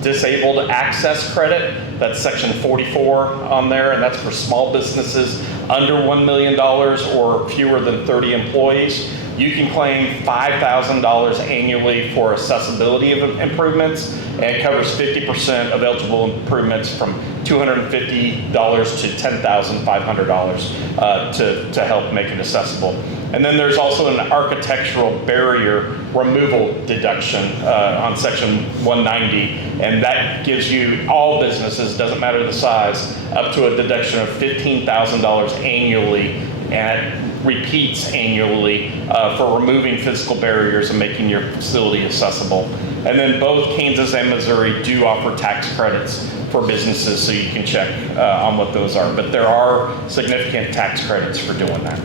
disabled access credit. That's section 44 on there, and that's for small businesses under $1 million or fewer than 30 employees. You can claim $5,000 annually for accessibility improvements, and it covers 50% of eligible improvements from $250 to $10,500 to help make it accessible. And then there's also an architectural barrier removal deduction on section 190, and that gives you, all businesses, doesn't matter the size, up to a deduction of $15,000 annually, and it repeats annually for removing physical barriers and making your facility accessible. And then both Kansas and Missouri do offer tax credits for businesses, so you can check on what those are. But there are significant tax credits for doing that.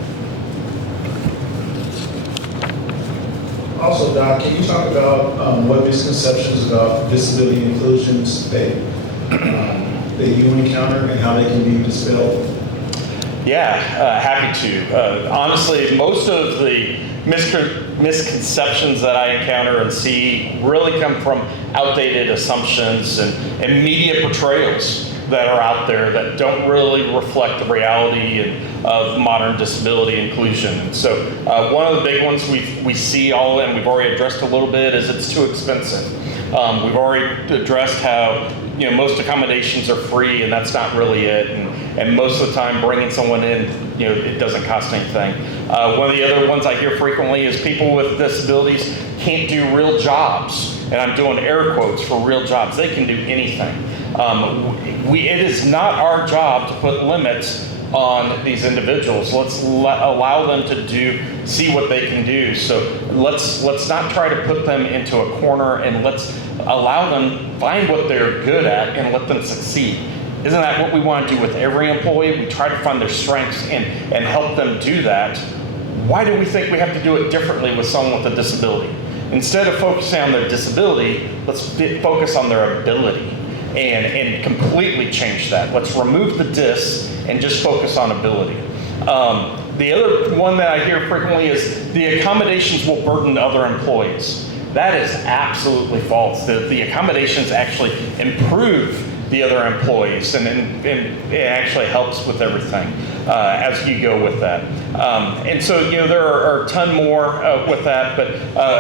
Also, Doc, can you talk about what misconceptions about disability inclusions that you encounter and how they can be dispelled? Yeah, happy to. Honestly, most of the misconceptions that I encounter and see really come from outdated assumptions and media portrayals that are out there that don't really reflect the reality of modern disability inclusion. And so one of the big ones we see all, and we've already addressed a little bit, is it's too expensive. We've already addressed how most accommodations are free, and that's not really it. And most of the time, bringing someone in, it doesn't cost anything. One of the other ones I hear frequently is people with disabilities can't do real jobs, and I'm doing air quotes for real jobs. They can do anything. It is not our job to put limits on these individuals. Let's allow them to see what they can do. So let's not try to put them into a corner, and let's allow them find what they're good at and let them succeed. Isn't that what we want to do with every employee? We try to find their strengths and help them do that. Why do we think we have to do it differently with someone with a disability? Instead of focusing on their disability, let's focus on their ability and completely change that. Let's remove the dis and just focus on ability. The other one that I hear frequently is the accommodations will burden other employees. That is absolutely false. The accommodations actually improve the other employees, and it actually helps with everything as you go with that. And so, there are a ton more with that, but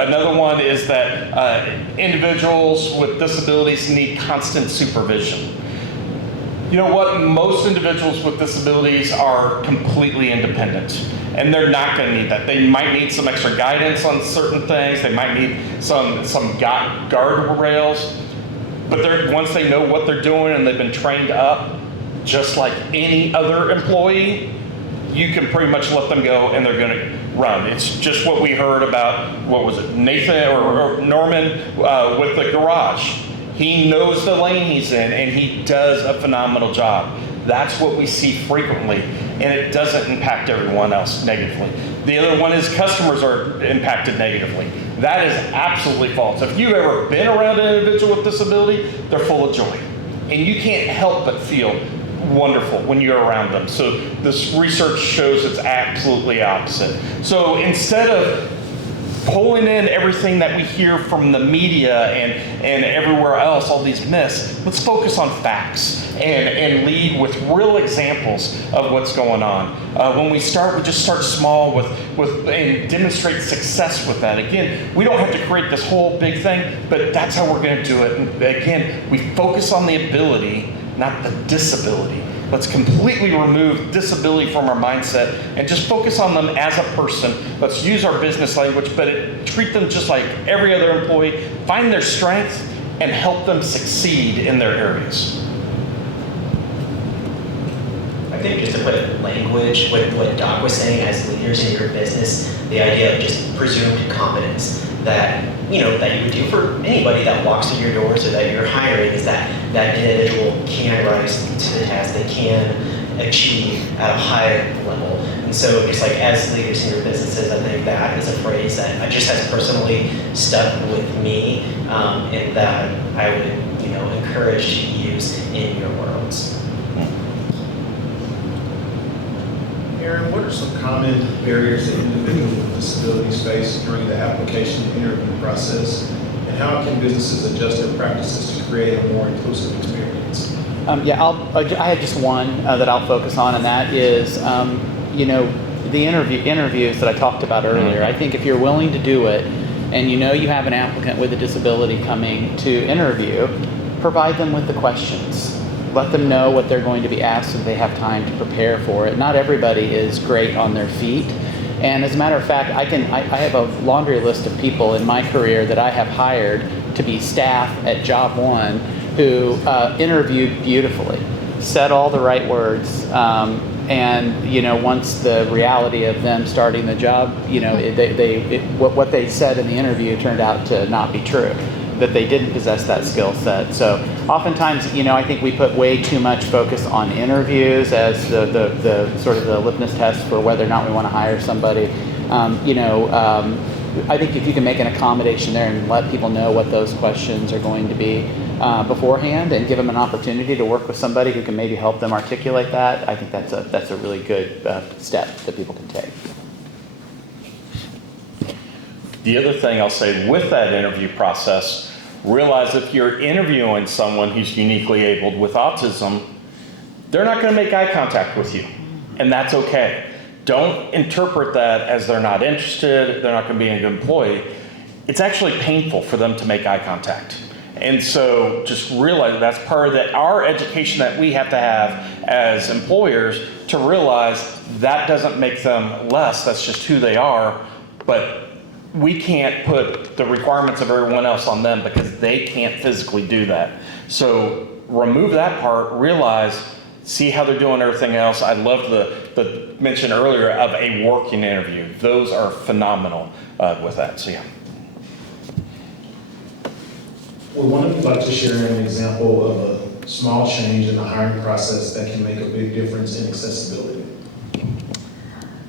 another one is that individuals with disabilities need constant supervision. You know what? Most individuals with disabilities are completely independent, and they're not going to need that. They might need some extra guidance on certain things. They might need some guardrails. But once they know what they're doing and they've been trained up, just like any other employee, you can pretty much let them go and they're going to run. It's just what we heard about, what was it, Nathan or Norman with the garage. He knows the lane he's in and he does a phenomenal job. That's what we see frequently, and it doesn't impact everyone else negatively. The other one is customers are impacted negatively. That is absolutely false. If you've ever been around an individual with disability, they're full of joy. And you can't help but feel wonderful when you're around them. So this research shows it's absolutely opposite. So instead of pulling in everything that we hear from the media and everywhere else, all these myths, let's focus on facts and lead with real examples of what's going on. When we start, we just start small and demonstrate success with that. Again, we don't have to create this whole big thing, but that's how we're going to do it. And again, we focus on the ability, not the disability. Let's completely remove disability from our mindset and just focus on them as a person. Let's use our business language, but treat them just like every other employee. Find their strengths and help them succeed in their areas. I think just to put language with what Doc was saying, as leaders in your business, the idea of just presumed competence that you would do for anybody that walks through your doors or that you're hiring, is that individual can rise to the task, they can achieve at a high level. And so just like as leaders in your businesses, I think that is a phrase that just has personally stuck with me, and that I would encourage to use in your worlds. Aaron, what are some common barriers that individuals with disabilities face during the application and interview process? And how can businesses adjust their practices to create a more inclusive experience? I have just one that I'll focus on, and that is, the interviews that I talked about earlier. I think if you're willing to do it, and you have an applicant with a disability coming to interview, provide them with the questions. Let them know what they're going to be asked so they have time to prepare for it. Not everybody is great on their feet. And as a matter of fact, I have a laundry list of people in my career that I have hired to be staff at Job One who interviewed beautifully, said all the right words, and once the reality of them starting the job, what they said in the interview turned out to not be true, that they didn't possess that skill set. So oftentimes, I think we put way too much focus on interviews as the sort of the litmus test for whether or not we want to hire somebody. I think if you can make an accommodation there and let people know what those questions are going to be beforehand, and give them an opportunity to work with somebody who can maybe help them articulate that, I think that's a really good step that people can take. The other thing I'll say with that interview process, realize if you're interviewing someone who's uniquely abled with autism, they're not going to make eye contact with you, and that's okay. Don't interpret that as they're not interested, they're not going to be a good employee. It's actually painful for them to make eye contact. And so just realize that's part of our education that we have to have as employers, to realize that doesn't make them less, that's just who they are. But we can't put the requirements of everyone else on them because they can't physically do that. So remove that part, realize, see how they're doing everything else. I love the mention earlier of a working interview. Those are phenomenal with that, so yeah. Would one of you like to share an example of a small change in the hiring process that can make a big difference in accessibility?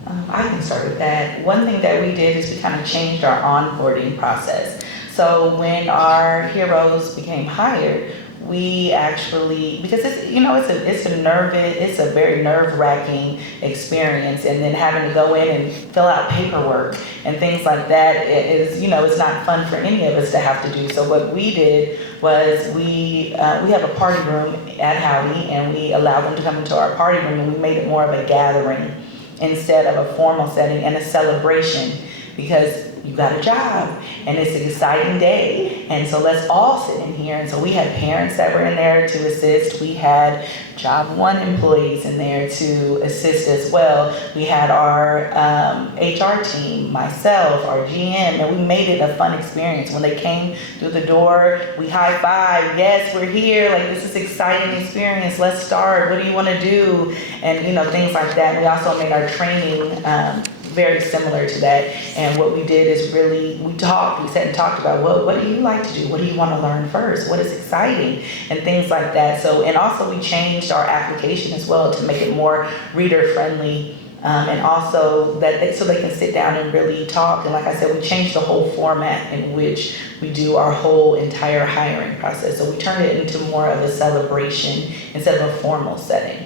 I can start with that. One thing that we did is we kind of changed our onboarding process. So when our heroes became hired, we actually, because it's a very nerve-wracking experience, and then having to go in and fill out paperwork and things like that is, it's not fun for any of us to have to do. So what we did was we have a party room at Howdy, and we allowed them to come into our party room, and we made it more of a gathering instead of a formal setting, and a celebration, because you got a job and it's an exciting day, and so let's all sit in here. And so we had parents that were in there to assist. We had Job 1 employees in there to assist as well. We had our HR team, myself, our GM, and we made it a fun experience. When they came through the door, we high-fived, yes, we're here, like, this is an exciting experience, let's start, what do you want to do? And things like that. We also made our training very similar to that. And what we did is we sat and talked about, what do you like to do? What do you want to learn first? What is exciting? And things like that. So, and also we changed our application as well to make it more reader friendly. And also so they can sit down and really talk. And like I said, we changed the whole format in which we do our whole entire hiring process. So we turned it into more of a celebration instead of a formal setting.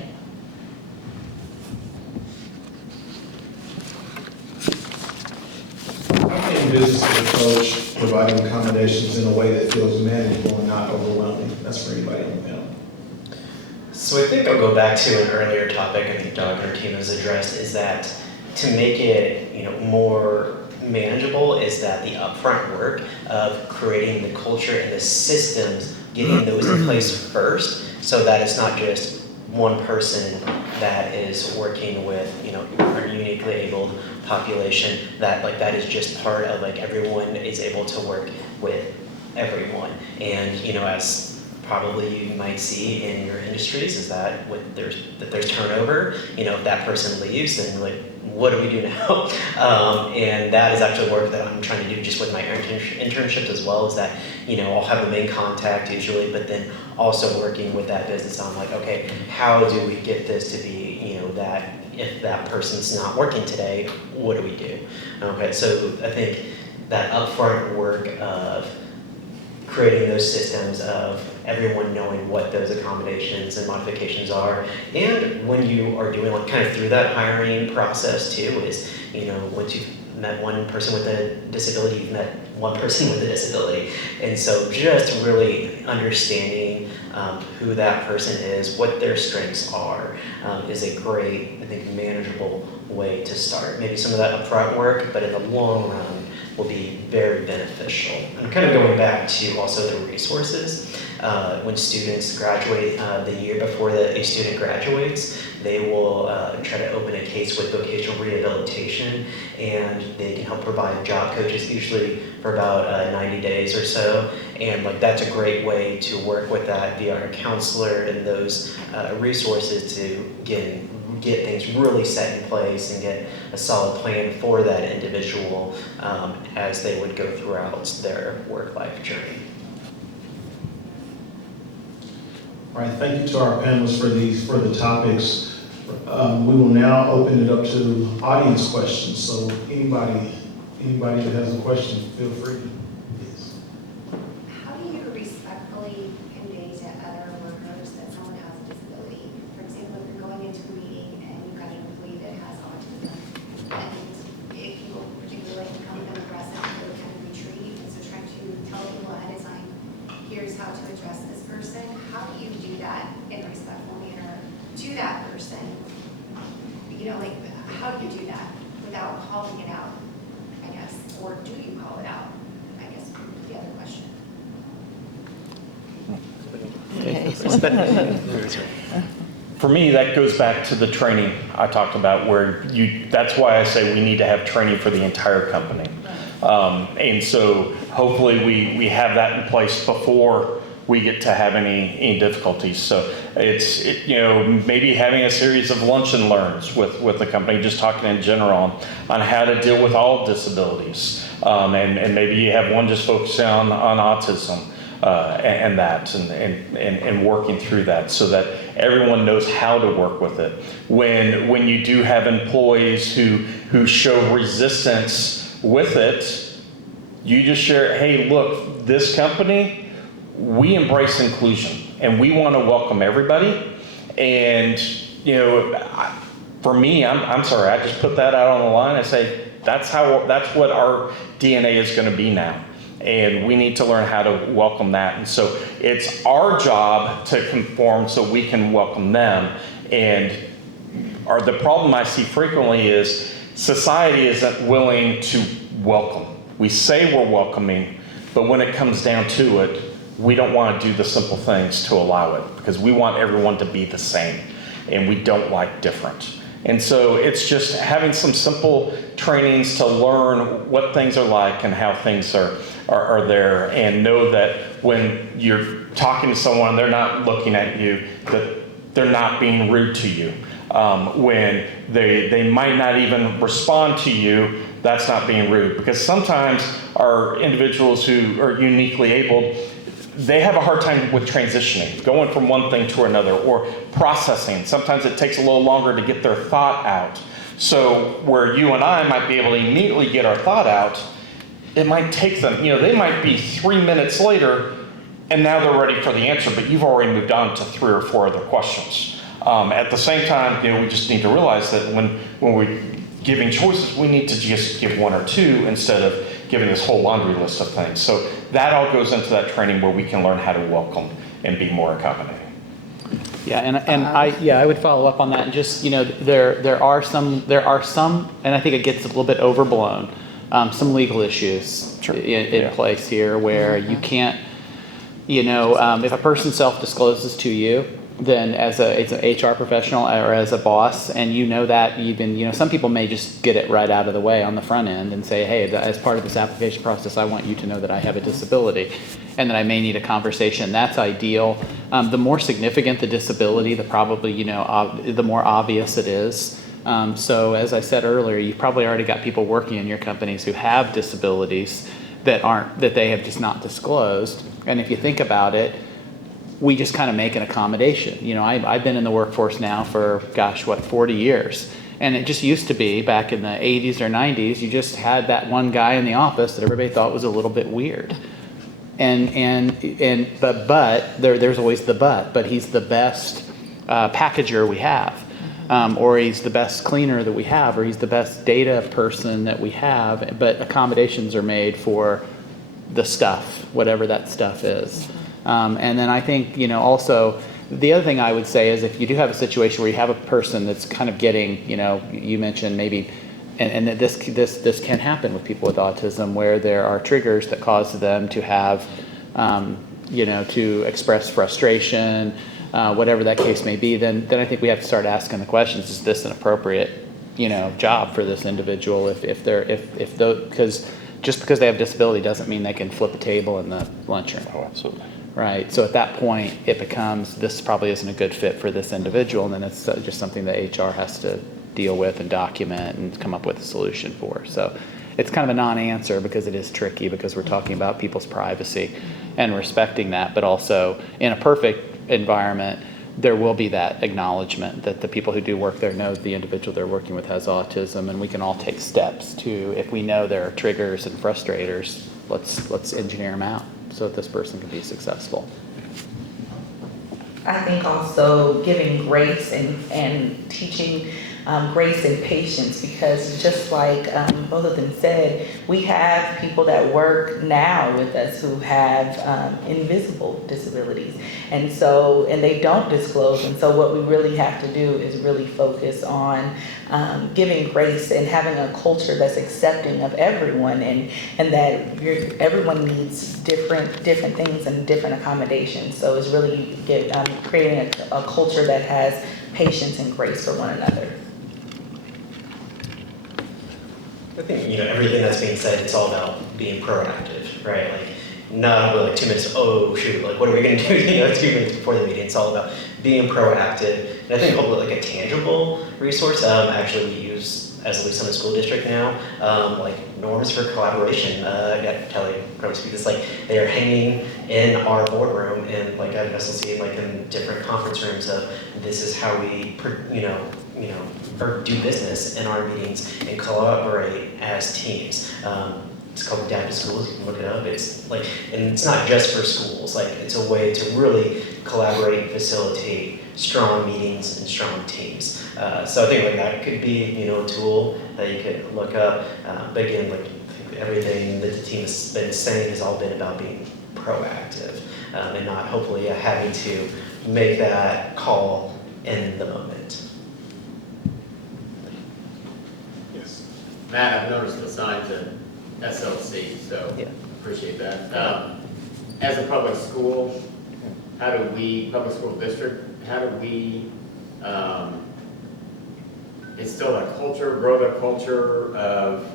How can businesses approach providing accommodations in a way that feels manageable and not overwhelming? That's for anybody on the panel. So I think I'll go back to an earlier topic I think Doug and her team has addressed, is that to make it more manageable is that the upfront work of creating the culture and the systems, getting those in place first, so that it's not just one person that is working with our uniquely abled population, that is just part of everyone is able to work with everyone. And as probably you might see in your industries is that there's turnover. If that person leaves, then what do we do now? And that is actually work that I'm trying to do just with my internships as well, is that I'll have the main contact usually, but then also working with that business on okay, how do we get this to be that if that person's not working today, what do we do? Okay, so I think that upfront work of creating those systems of everyone knowing what those accommodations and modifications are, and when you are doing kind of through that hiring process too, is once you've met one person with a disability, you've met one person with a disability, and so just really understanding who that person is, what their strengths are, is a great, I think, manageable way to start. Maybe some of that upfront work, but in the long run will be very beneficial. I'm kind of going back to also the resources. When students graduate, the year before a student graduates, they will try to open a case with vocational rehabilitation, and they can help provide job coaches, usually for about 90 days or so. And that's a great way to work with that via our counselor and those resources to get things really set in place and get a solid plan for that individual as they would go throughout their work-life journey. All right, thank you to our panelists for the topics. We will now open it up to audience questions. So anybody Anybody that has a question, feel free. Yes. How do you respectfully convey to other workers that someone has a disability? For example, if you're going into a meeting and you've got an employee that has autism, and if people particularly become aggressive, they would kind of retreat, and so trying to tell people ahead of time, here's how to address this person. How do you do that in a respectful manner to that person? You know, like, how do you do that without calling it out, I guess? Or do you call it out? I guess would be the other question. For me, that goes back to the training I talked about where that's why I say we need to have training for the entire company. And so hopefully we have that in place before we get to have any difficulties. So it's maybe having a series of lunch and learns with the company, just talking in general on how to deal with all disabilities. And maybe you have one just focusing on autism and working through that so that everyone knows how to work with it. When you do have employees who show resistance with it, you just share, hey, look, this company, we embrace inclusion and we want to welcome everybody. And, for me, I'm sorry, I just put that out on the line. I say, that's what our DNA is going to be now. And we need to learn how to welcome that. And so it's our job to conform so we can welcome them. And the problem I see frequently is society isn't willing to welcome. We say we're welcoming, but when it comes down to it, we don't want to do the simple things to allow it because we want everyone to be the same and we don't like different. And so it's just having some simple trainings to learn what things are like and how things are there, and know that when you're talking to someone, they're not looking at you, that they're not being rude to you. When they might not even respond to you, that's not being rude. Because sometimes our individuals who are uniquely abled, they have a hard time with transitioning, going from one thing to another, or processing. Sometimes it takes a little longer to get their thought out. So where you and I might be able to immediately get our thought out, it might take them, they might be 3 minutes later, and now they're ready for the answer, but you've already moved on to 3 or 4 other questions. At the same time, we just need to realize that when we're giving choices, we need to just give 1 or 2 instead of giving this whole laundry list of things. So that all goes into that training where we can learn how to welcome and be more accommodating. Yeah, and I would follow up on that. And just there are some, and I think it gets a little bit overblown. Some legal issues in place here where you can't, if a person self-discloses to you, then as an HR professional or as a boss, and that even, some people may just get it right out of the way on the front end and say, hey, as part of this application process, I want you to know that I have a disability and that I may need a conversation. That's ideal. The more significant the disability, the probably, the more obvious it is. So as I said earlier, you've probably already got people working in your companies who have disabilities that they have just not disclosed. And if you think about it, we just kind of make an accommodation. I've been in the workforce now for, 40 years. And it just used to be back in the 80s or 90s, you just had that one guy in the office that everybody thought was a little bit weird. But there's always the but he's the best packager we have. Or he's the best cleaner that we have, or he's the best data person that we have, but accommodations are made for the stuff, whatever that stuff is. And then I think, also, the other thing I would say is if you do have a situation where you have a person that's kind of getting, you mentioned maybe, and this can happen with people with autism, where there are triggers that cause them to have, to express frustration, whatever that case may be, then I think we have to start asking the questions: is this an appropriate, job for this individual? Because just because they have disability doesn't mean they can flip a table in the lunchroom. Oh, absolutely. Right. So at that point, it becomes this probably isn't a good fit for this individual, and then it's just something that HR has to deal with and document and come up with a solution for. So it's kind of a non-answer because it is tricky, because we're talking about people's privacy and respecting that, but also in a perfect environment, there will be that acknowledgement that the people who do work there know the individual they're working with has autism, and we can all take steps to, if we know there are triggers and frustrators, let's engineer them out so that this person can be successful. I think also giving grace and teaching grace and patience, because just like both of them said, we have people that work now with us who have invisible disabilities, and they don't disclose. And so what we really have to do is really focus on giving grace and having a culture that's accepting of everyone, and that everyone needs different things and different accommodations. So it's really creating a culture that has patience and grace for one another. I think, everything that's being said, it's all about being proactive, right? Like, not like 2 minutes, oh shoot, like what are we gonna do, 2 minutes before the meeting. It's all about being proactive. And I think hopefully like a tangible resource, actually we use as at least in the school district now, like norms for collaboration. Kelly probably speak this, like they are hanging in our boardroom and like at SLC, like in different conference rooms of this is how we, or do business in our meetings and collaborate as teams. It's called Adaptive Schools, you can look it up. It's like, and it's not just for schools, like it's a way to really collaborate and facilitate strong meetings and strong teams. So I think like that could be, a tool that you could look up. But again, like I think everything that the team has been saying has all been about being proactive and not hopefully having to make that call in the moment. Matt, I've noticed the signs at SLC, so Yeah. appreciate that. As a public school, public school district, how do we instill that culture, grow that culture of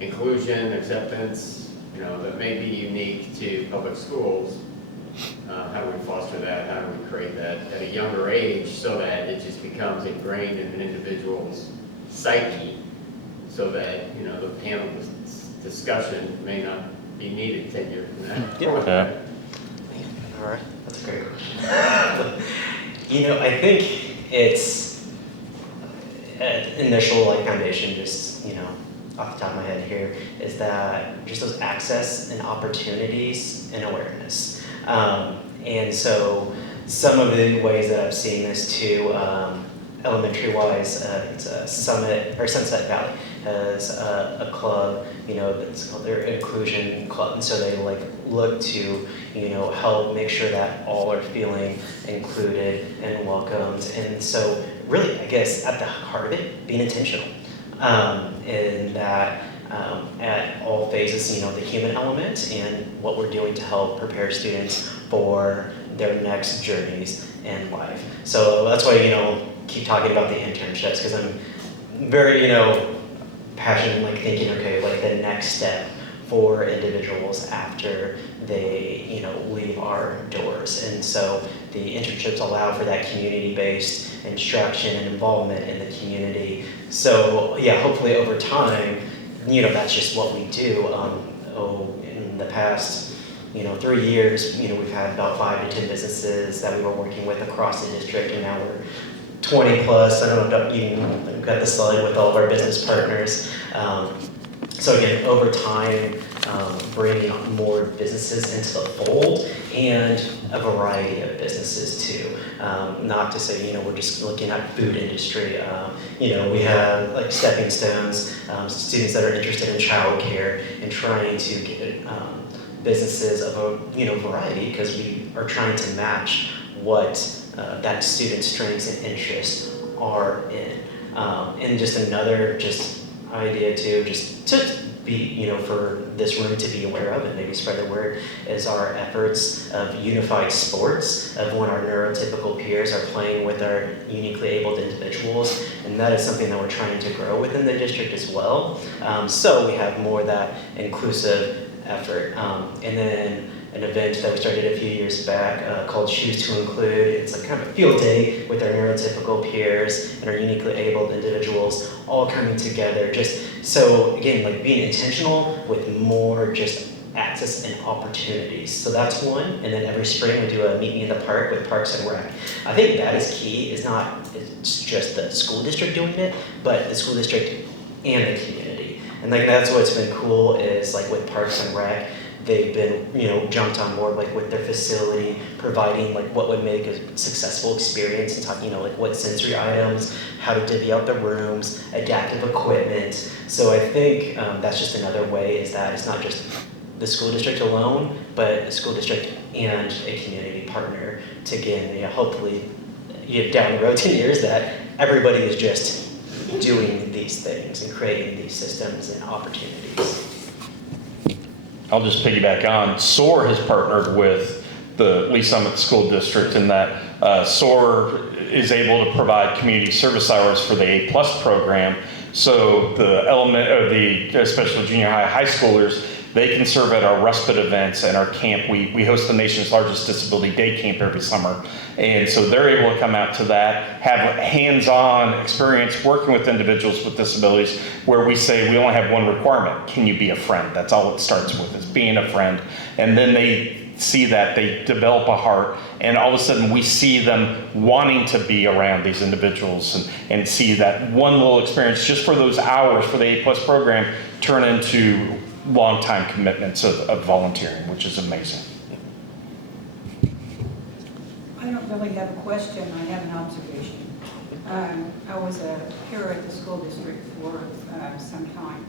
inclusion, acceptance, that may be unique to public schools? How do we foster that? How do we create that at a younger age so that it just becomes ingrained in an individual's psyche? So that, the panel discussion may not be needed 10 years from now. Yeah. All right, that's a great question. I think it's an initial foundation, just, off the top of my head here, is that just those access and opportunities and awareness. And so some of the ways that I've seen this too, elementary-wise, it's a Summit or Sunset Valley has a club, that's called their inclusion club, and so they look to, help make sure that all are feeling included and welcomed, and so really, I guess at the heart of it, being intentional, in that at all phases, the human element and what we're doing to help prepare students for their next journeys in life. So that's why, keep talking about the internships, because I'm very, passionate, thinking, okay, the next step for individuals after they, leave our doors. And so the internships allow for that community-based instruction and involvement in the community. So yeah, hopefully over time, that's just what we do. In the past, 3 years, we've had about 5 to 10 businesses that we were working with across the district, and now we're 20 plus. I don't know if you've got the slide with all of our business partners. So again, over time, bringing on more businesses into the fold and a variety of businesses too. Not to say, we're just looking at food industry. We have stepping stones, students that are interested in childcare and trying to get businesses of a variety, because we are trying to match what that student's strengths and interests are in. And just another idea too, just to be, for this room to be aware of and maybe spread the word, is our efforts of unified sports, of when our neurotypical peers are playing with our uniquely abled individuals, and that is something that we're trying to grow within the district as well. So we have more of that inclusive effort. And then an event that we started a few years back called Choose to Include. It's kind of a field day with our neurotypical peers and our uniquely abled individuals all coming together. Just so, again, being intentional with more just access and opportunities. So that's one, and then every spring we do a meet me in the park with Parks and Rec. I think that is key, it's just the school district doing it, but the school district and the community. And like that's what's been cool is like with Parks and Rec, they've been, jumped on board like with their facility, providing like what would make a successful experience and talking, like what sensory items, how to divvy out the rooms, adaptive equipment. So I think that's just another way is that it's not just the school district alone, but a school district and a community partner to again, hopefully down the road 10 years that everybody is just doing these things and creating these systems and opportunities. I'll just piggyback on. SOAR has partnered with the Lee Summit School District in that SOAR is able to provide community service hours for the A+ program. So the especially junior high schoolers, they can serve at our respite events and our camp. We host the nation's largest disability day camp every summer. And so they're able to come out to that, have hands-on experience working with individuals with disabilities where we say we only have one requirement. Can you be a friend? That's all it starts with, is being a friend. And then they see that, they develop a heart, and all of a sudden we see them wanting to be around these individuals and see that one little experience just for those hours for the A+ program turn into long-time commitments of volunteering, which is amazing. I don't really have a question, I have an observation. I was a peer at the school district for some time,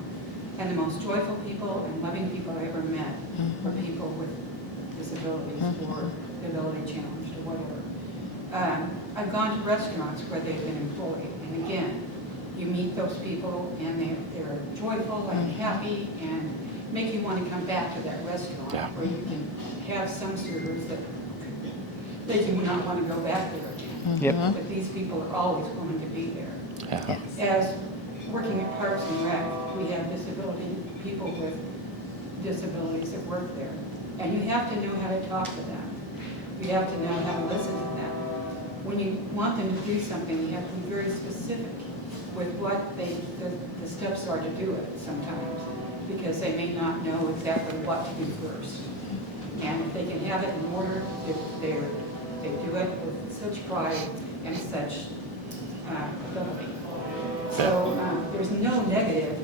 and the most joyful people and loving people I ever met were people with disabilities or ability challenged or whatever. I've gone to restaurants where they've been employed, and again, you meet those people and they're joyful and happy and make you want to come back to that restaurant, where you can have some servers that make you not want to go back there again. Yep. But these people are always willing to be there. Yeah. As working at Parks and Rec, we have people with disabilities that work there. And you have to know how to talk to them. You have to know how to listen to them. When you want them to do something, you have to be very specific with what the steps are to do it sometimes, because they may not know exactly what to do first. And if they can have it in order, they do it with such pride and such ability. So there's no negative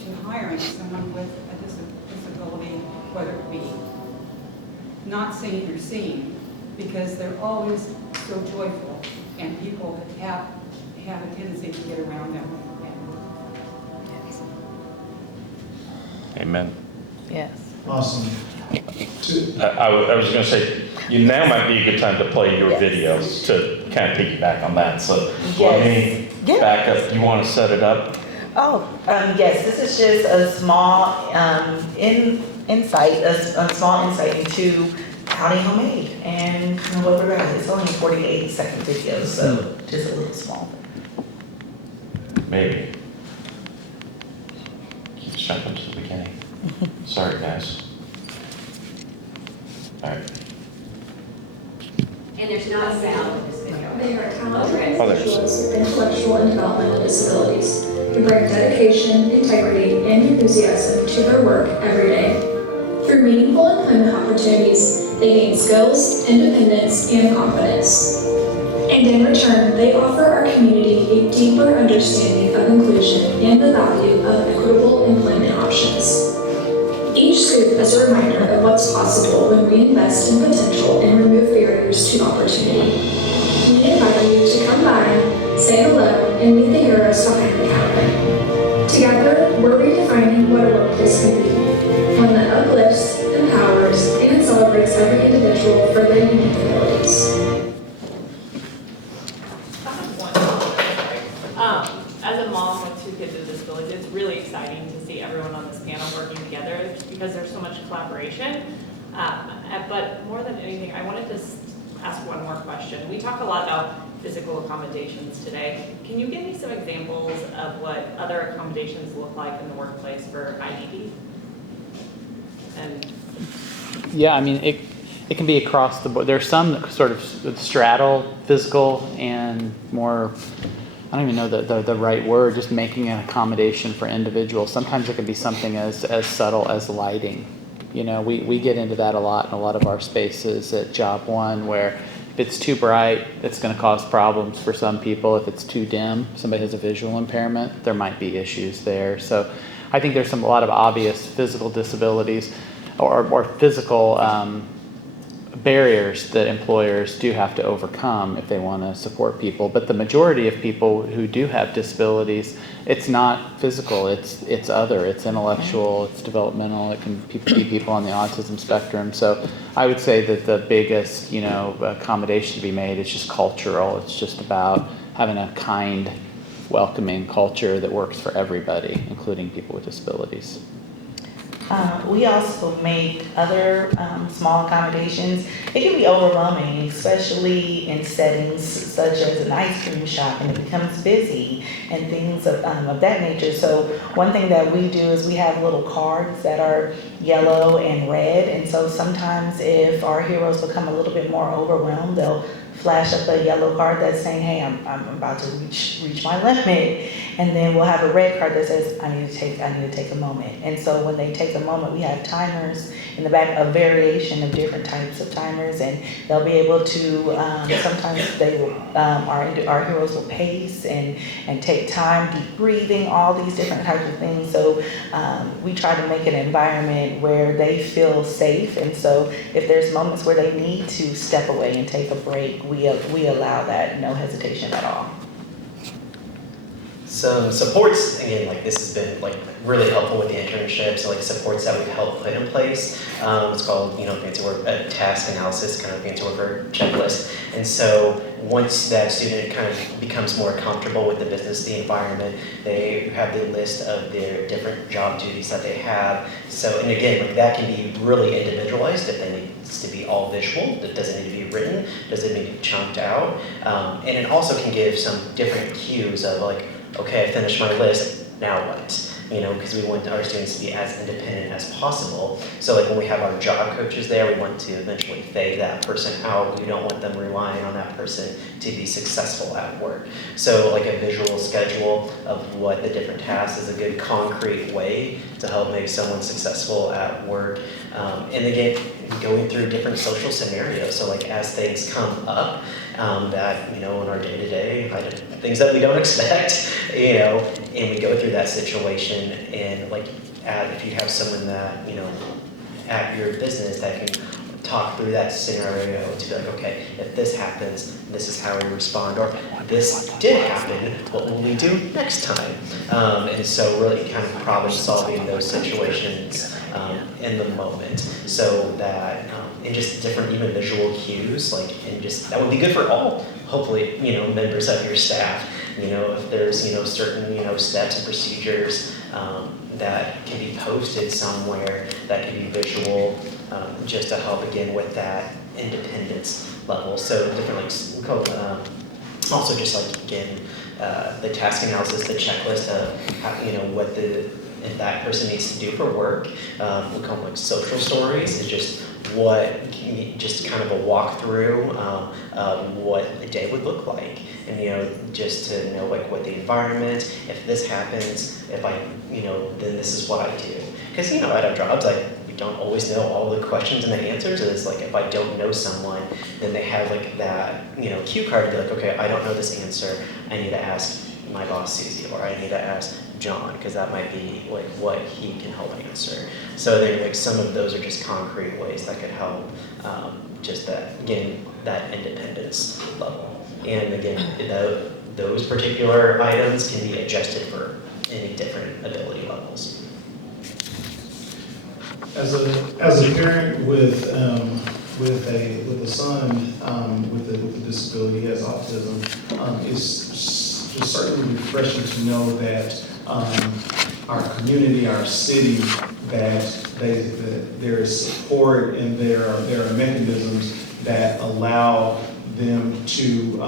to hiring someone with a disability, whether it be not seen or seen, because they're always so joyful, and people have a tendency to get around them. Amen. Yes. Awesome. I was going to say, now might be a good time to play your Yes. videos to kind of piggyback on that. So Yes. let me back up. You want to set it up? Oh, yes, this is just a small insight into Howdy Homemade and what we're doing. It's only a 48-second video, so just a little small. Maybe. Let's jump into the beginning. Sorry, guys. All right. And there's not a sound in this video. They are talented Oh, there's- individuals with intellectual and developmental disabilities who bring dedication, integrity, and enthusiasm to their work every day. Through meaningful employment opportunities, they gain skills, independence, and confidence. And in return, they offer our community a deeper understanding of inclusion and the value of equitable employment options. Each scoop is a reminder of what's possible when we invest in potential and remove barriers to opportunity. We invite you to come by, say hello, and meet the heroes behind the counter. Together, we're redefining what a workplace can be. One that uplifts, empowers, and celebrates every individual for their unique abilities. As a mom with 2 kids with disabilities, it's really exciting to see everyone on this panel working together because there's so much collaboration. But more than anything, I wanted to ask one more question. We talk a lot about physical accommodations today. Can you give me some examples of what other accommodations look like in the workplace for IDP? And Yeah, I mean, it can be across the board. There's some that sort of straddle physical and more, I don't even know the right word, just making an accommodation for individuals. Sometimes it can be something as subtle as lighting. You know, we get into that a lot in a lot of our spaces at Job One, where if it's too bright, it's going to cause problems for some people. If it's too dim, somebody has a visual impairment, there might be issues there. So I think there's a lot of obvious physical disabilities or physical barriers that employers do have to overcome if they want to support people. But the majority of people who do have disabilities, it's not physical, it's other, it's intellectual, it's developmental, it can be people on the autism spectrum. So I would say that the biggest, accommodation to be made is just cultural. It's just about having a kind, welcoming culture that works for everybody, including people with disabilities. We also make other small accommodations. It can be overwhelming, especially in settings such as an ice cream shop, and it becomes busy and things of that nature. So one thing that we do is we have little cards that are yellow and red, and so sometimes if our heroes become a little bit more overwhelmed, they'll flash up a yellow card that's saying, hey, I'm about to reach my limit. And then we'll have a red card that says, I need to take a moment. And so when they take a moment, we have timers in the back, a variation of different types of timers, and they'll be able to, sometimes they will, our heroes will pace and take time, deep breathing, all these different types of things. So we try to make an environment where they feel safe. And so if there's moments where they need to step away and take a break, we allow that, no hesitation at all. Some supports, again, like this has been like really helpful with the internships, like supports that we've helped put in place. It's called, fancy word, a task analysis, kind of fancy word for checklist. And so once that student kind of becomes more comfortable with the business, the environment, they have the list of their different job duties that they have. So, and again, like that can be really individualized if they need to be all visual. That doesn't need to be written, doesn't need to be chunked out. And it also can give some different cues of like, okay, I finished my list, now what? Because we want our students to be as independent as possible. So like when we have our job coaches there, we want to eventually fade that person out. We don't want them relying on that person to be successful at work. So like a visual schedule of what the different tasks is a good concrete way to help make someone successful at work. And again, going through different social scenarios. So like as things come up, that, in our day-to-day, things that we don't expect, and we go through that situation, and like, if you have someone that, at your business that can talk through that scenario to be like, okay, if this happens, this is how we respond, or this did happen, what will we do next time? And so really kind of problem solving those situations in the moment, so that, and just different even visual cues, like, and just, that would be good for all, hopefully, members of your staff. If there's, certain, steps and procedures that can be posted somewhere that can be visual, just to help again with that independence level. So different, like, we call it, also just like, again, the task analysis, the checklist of how, what if that person needs to do for work. We call them like social stories. It's just just kind of a walkthrough of what a day would look like. And, just to know like what the environment, if this happens, if I, then this is what I do. Because, at our jobs, we don't always know all the questions and the answers. And it's like, if I don't know someone, then they have like that, cue card to be like, okay, I don't know this answer. I need to ask my boss, Susie, or I need to ask John, because that might be like what he can help answer. So then like some of those are just concrete ways that could help just that, again, that independence level. And again, those particular items can be adjusted for any different ability levels. As a parent with a son with a disability, he has autism, it's just certainly refreshing to know that our community, our city, that there is support and there are mechanisms that allow them to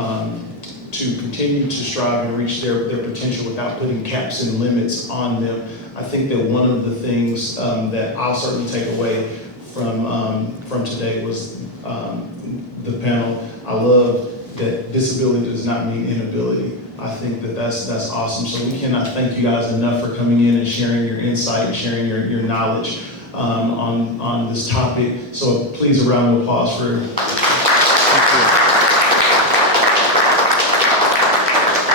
continue to strive and reach their potential without putting caps and limits on them. I think that one of the things that I'll certainly take away from today was the panel. I love that disability does not mean inability. I think that that's awesome. So we cannot thank you guys enough for coming in and sharing your insight and sharing your knowledge. on this topic. So please, a round of applause for. Thank you.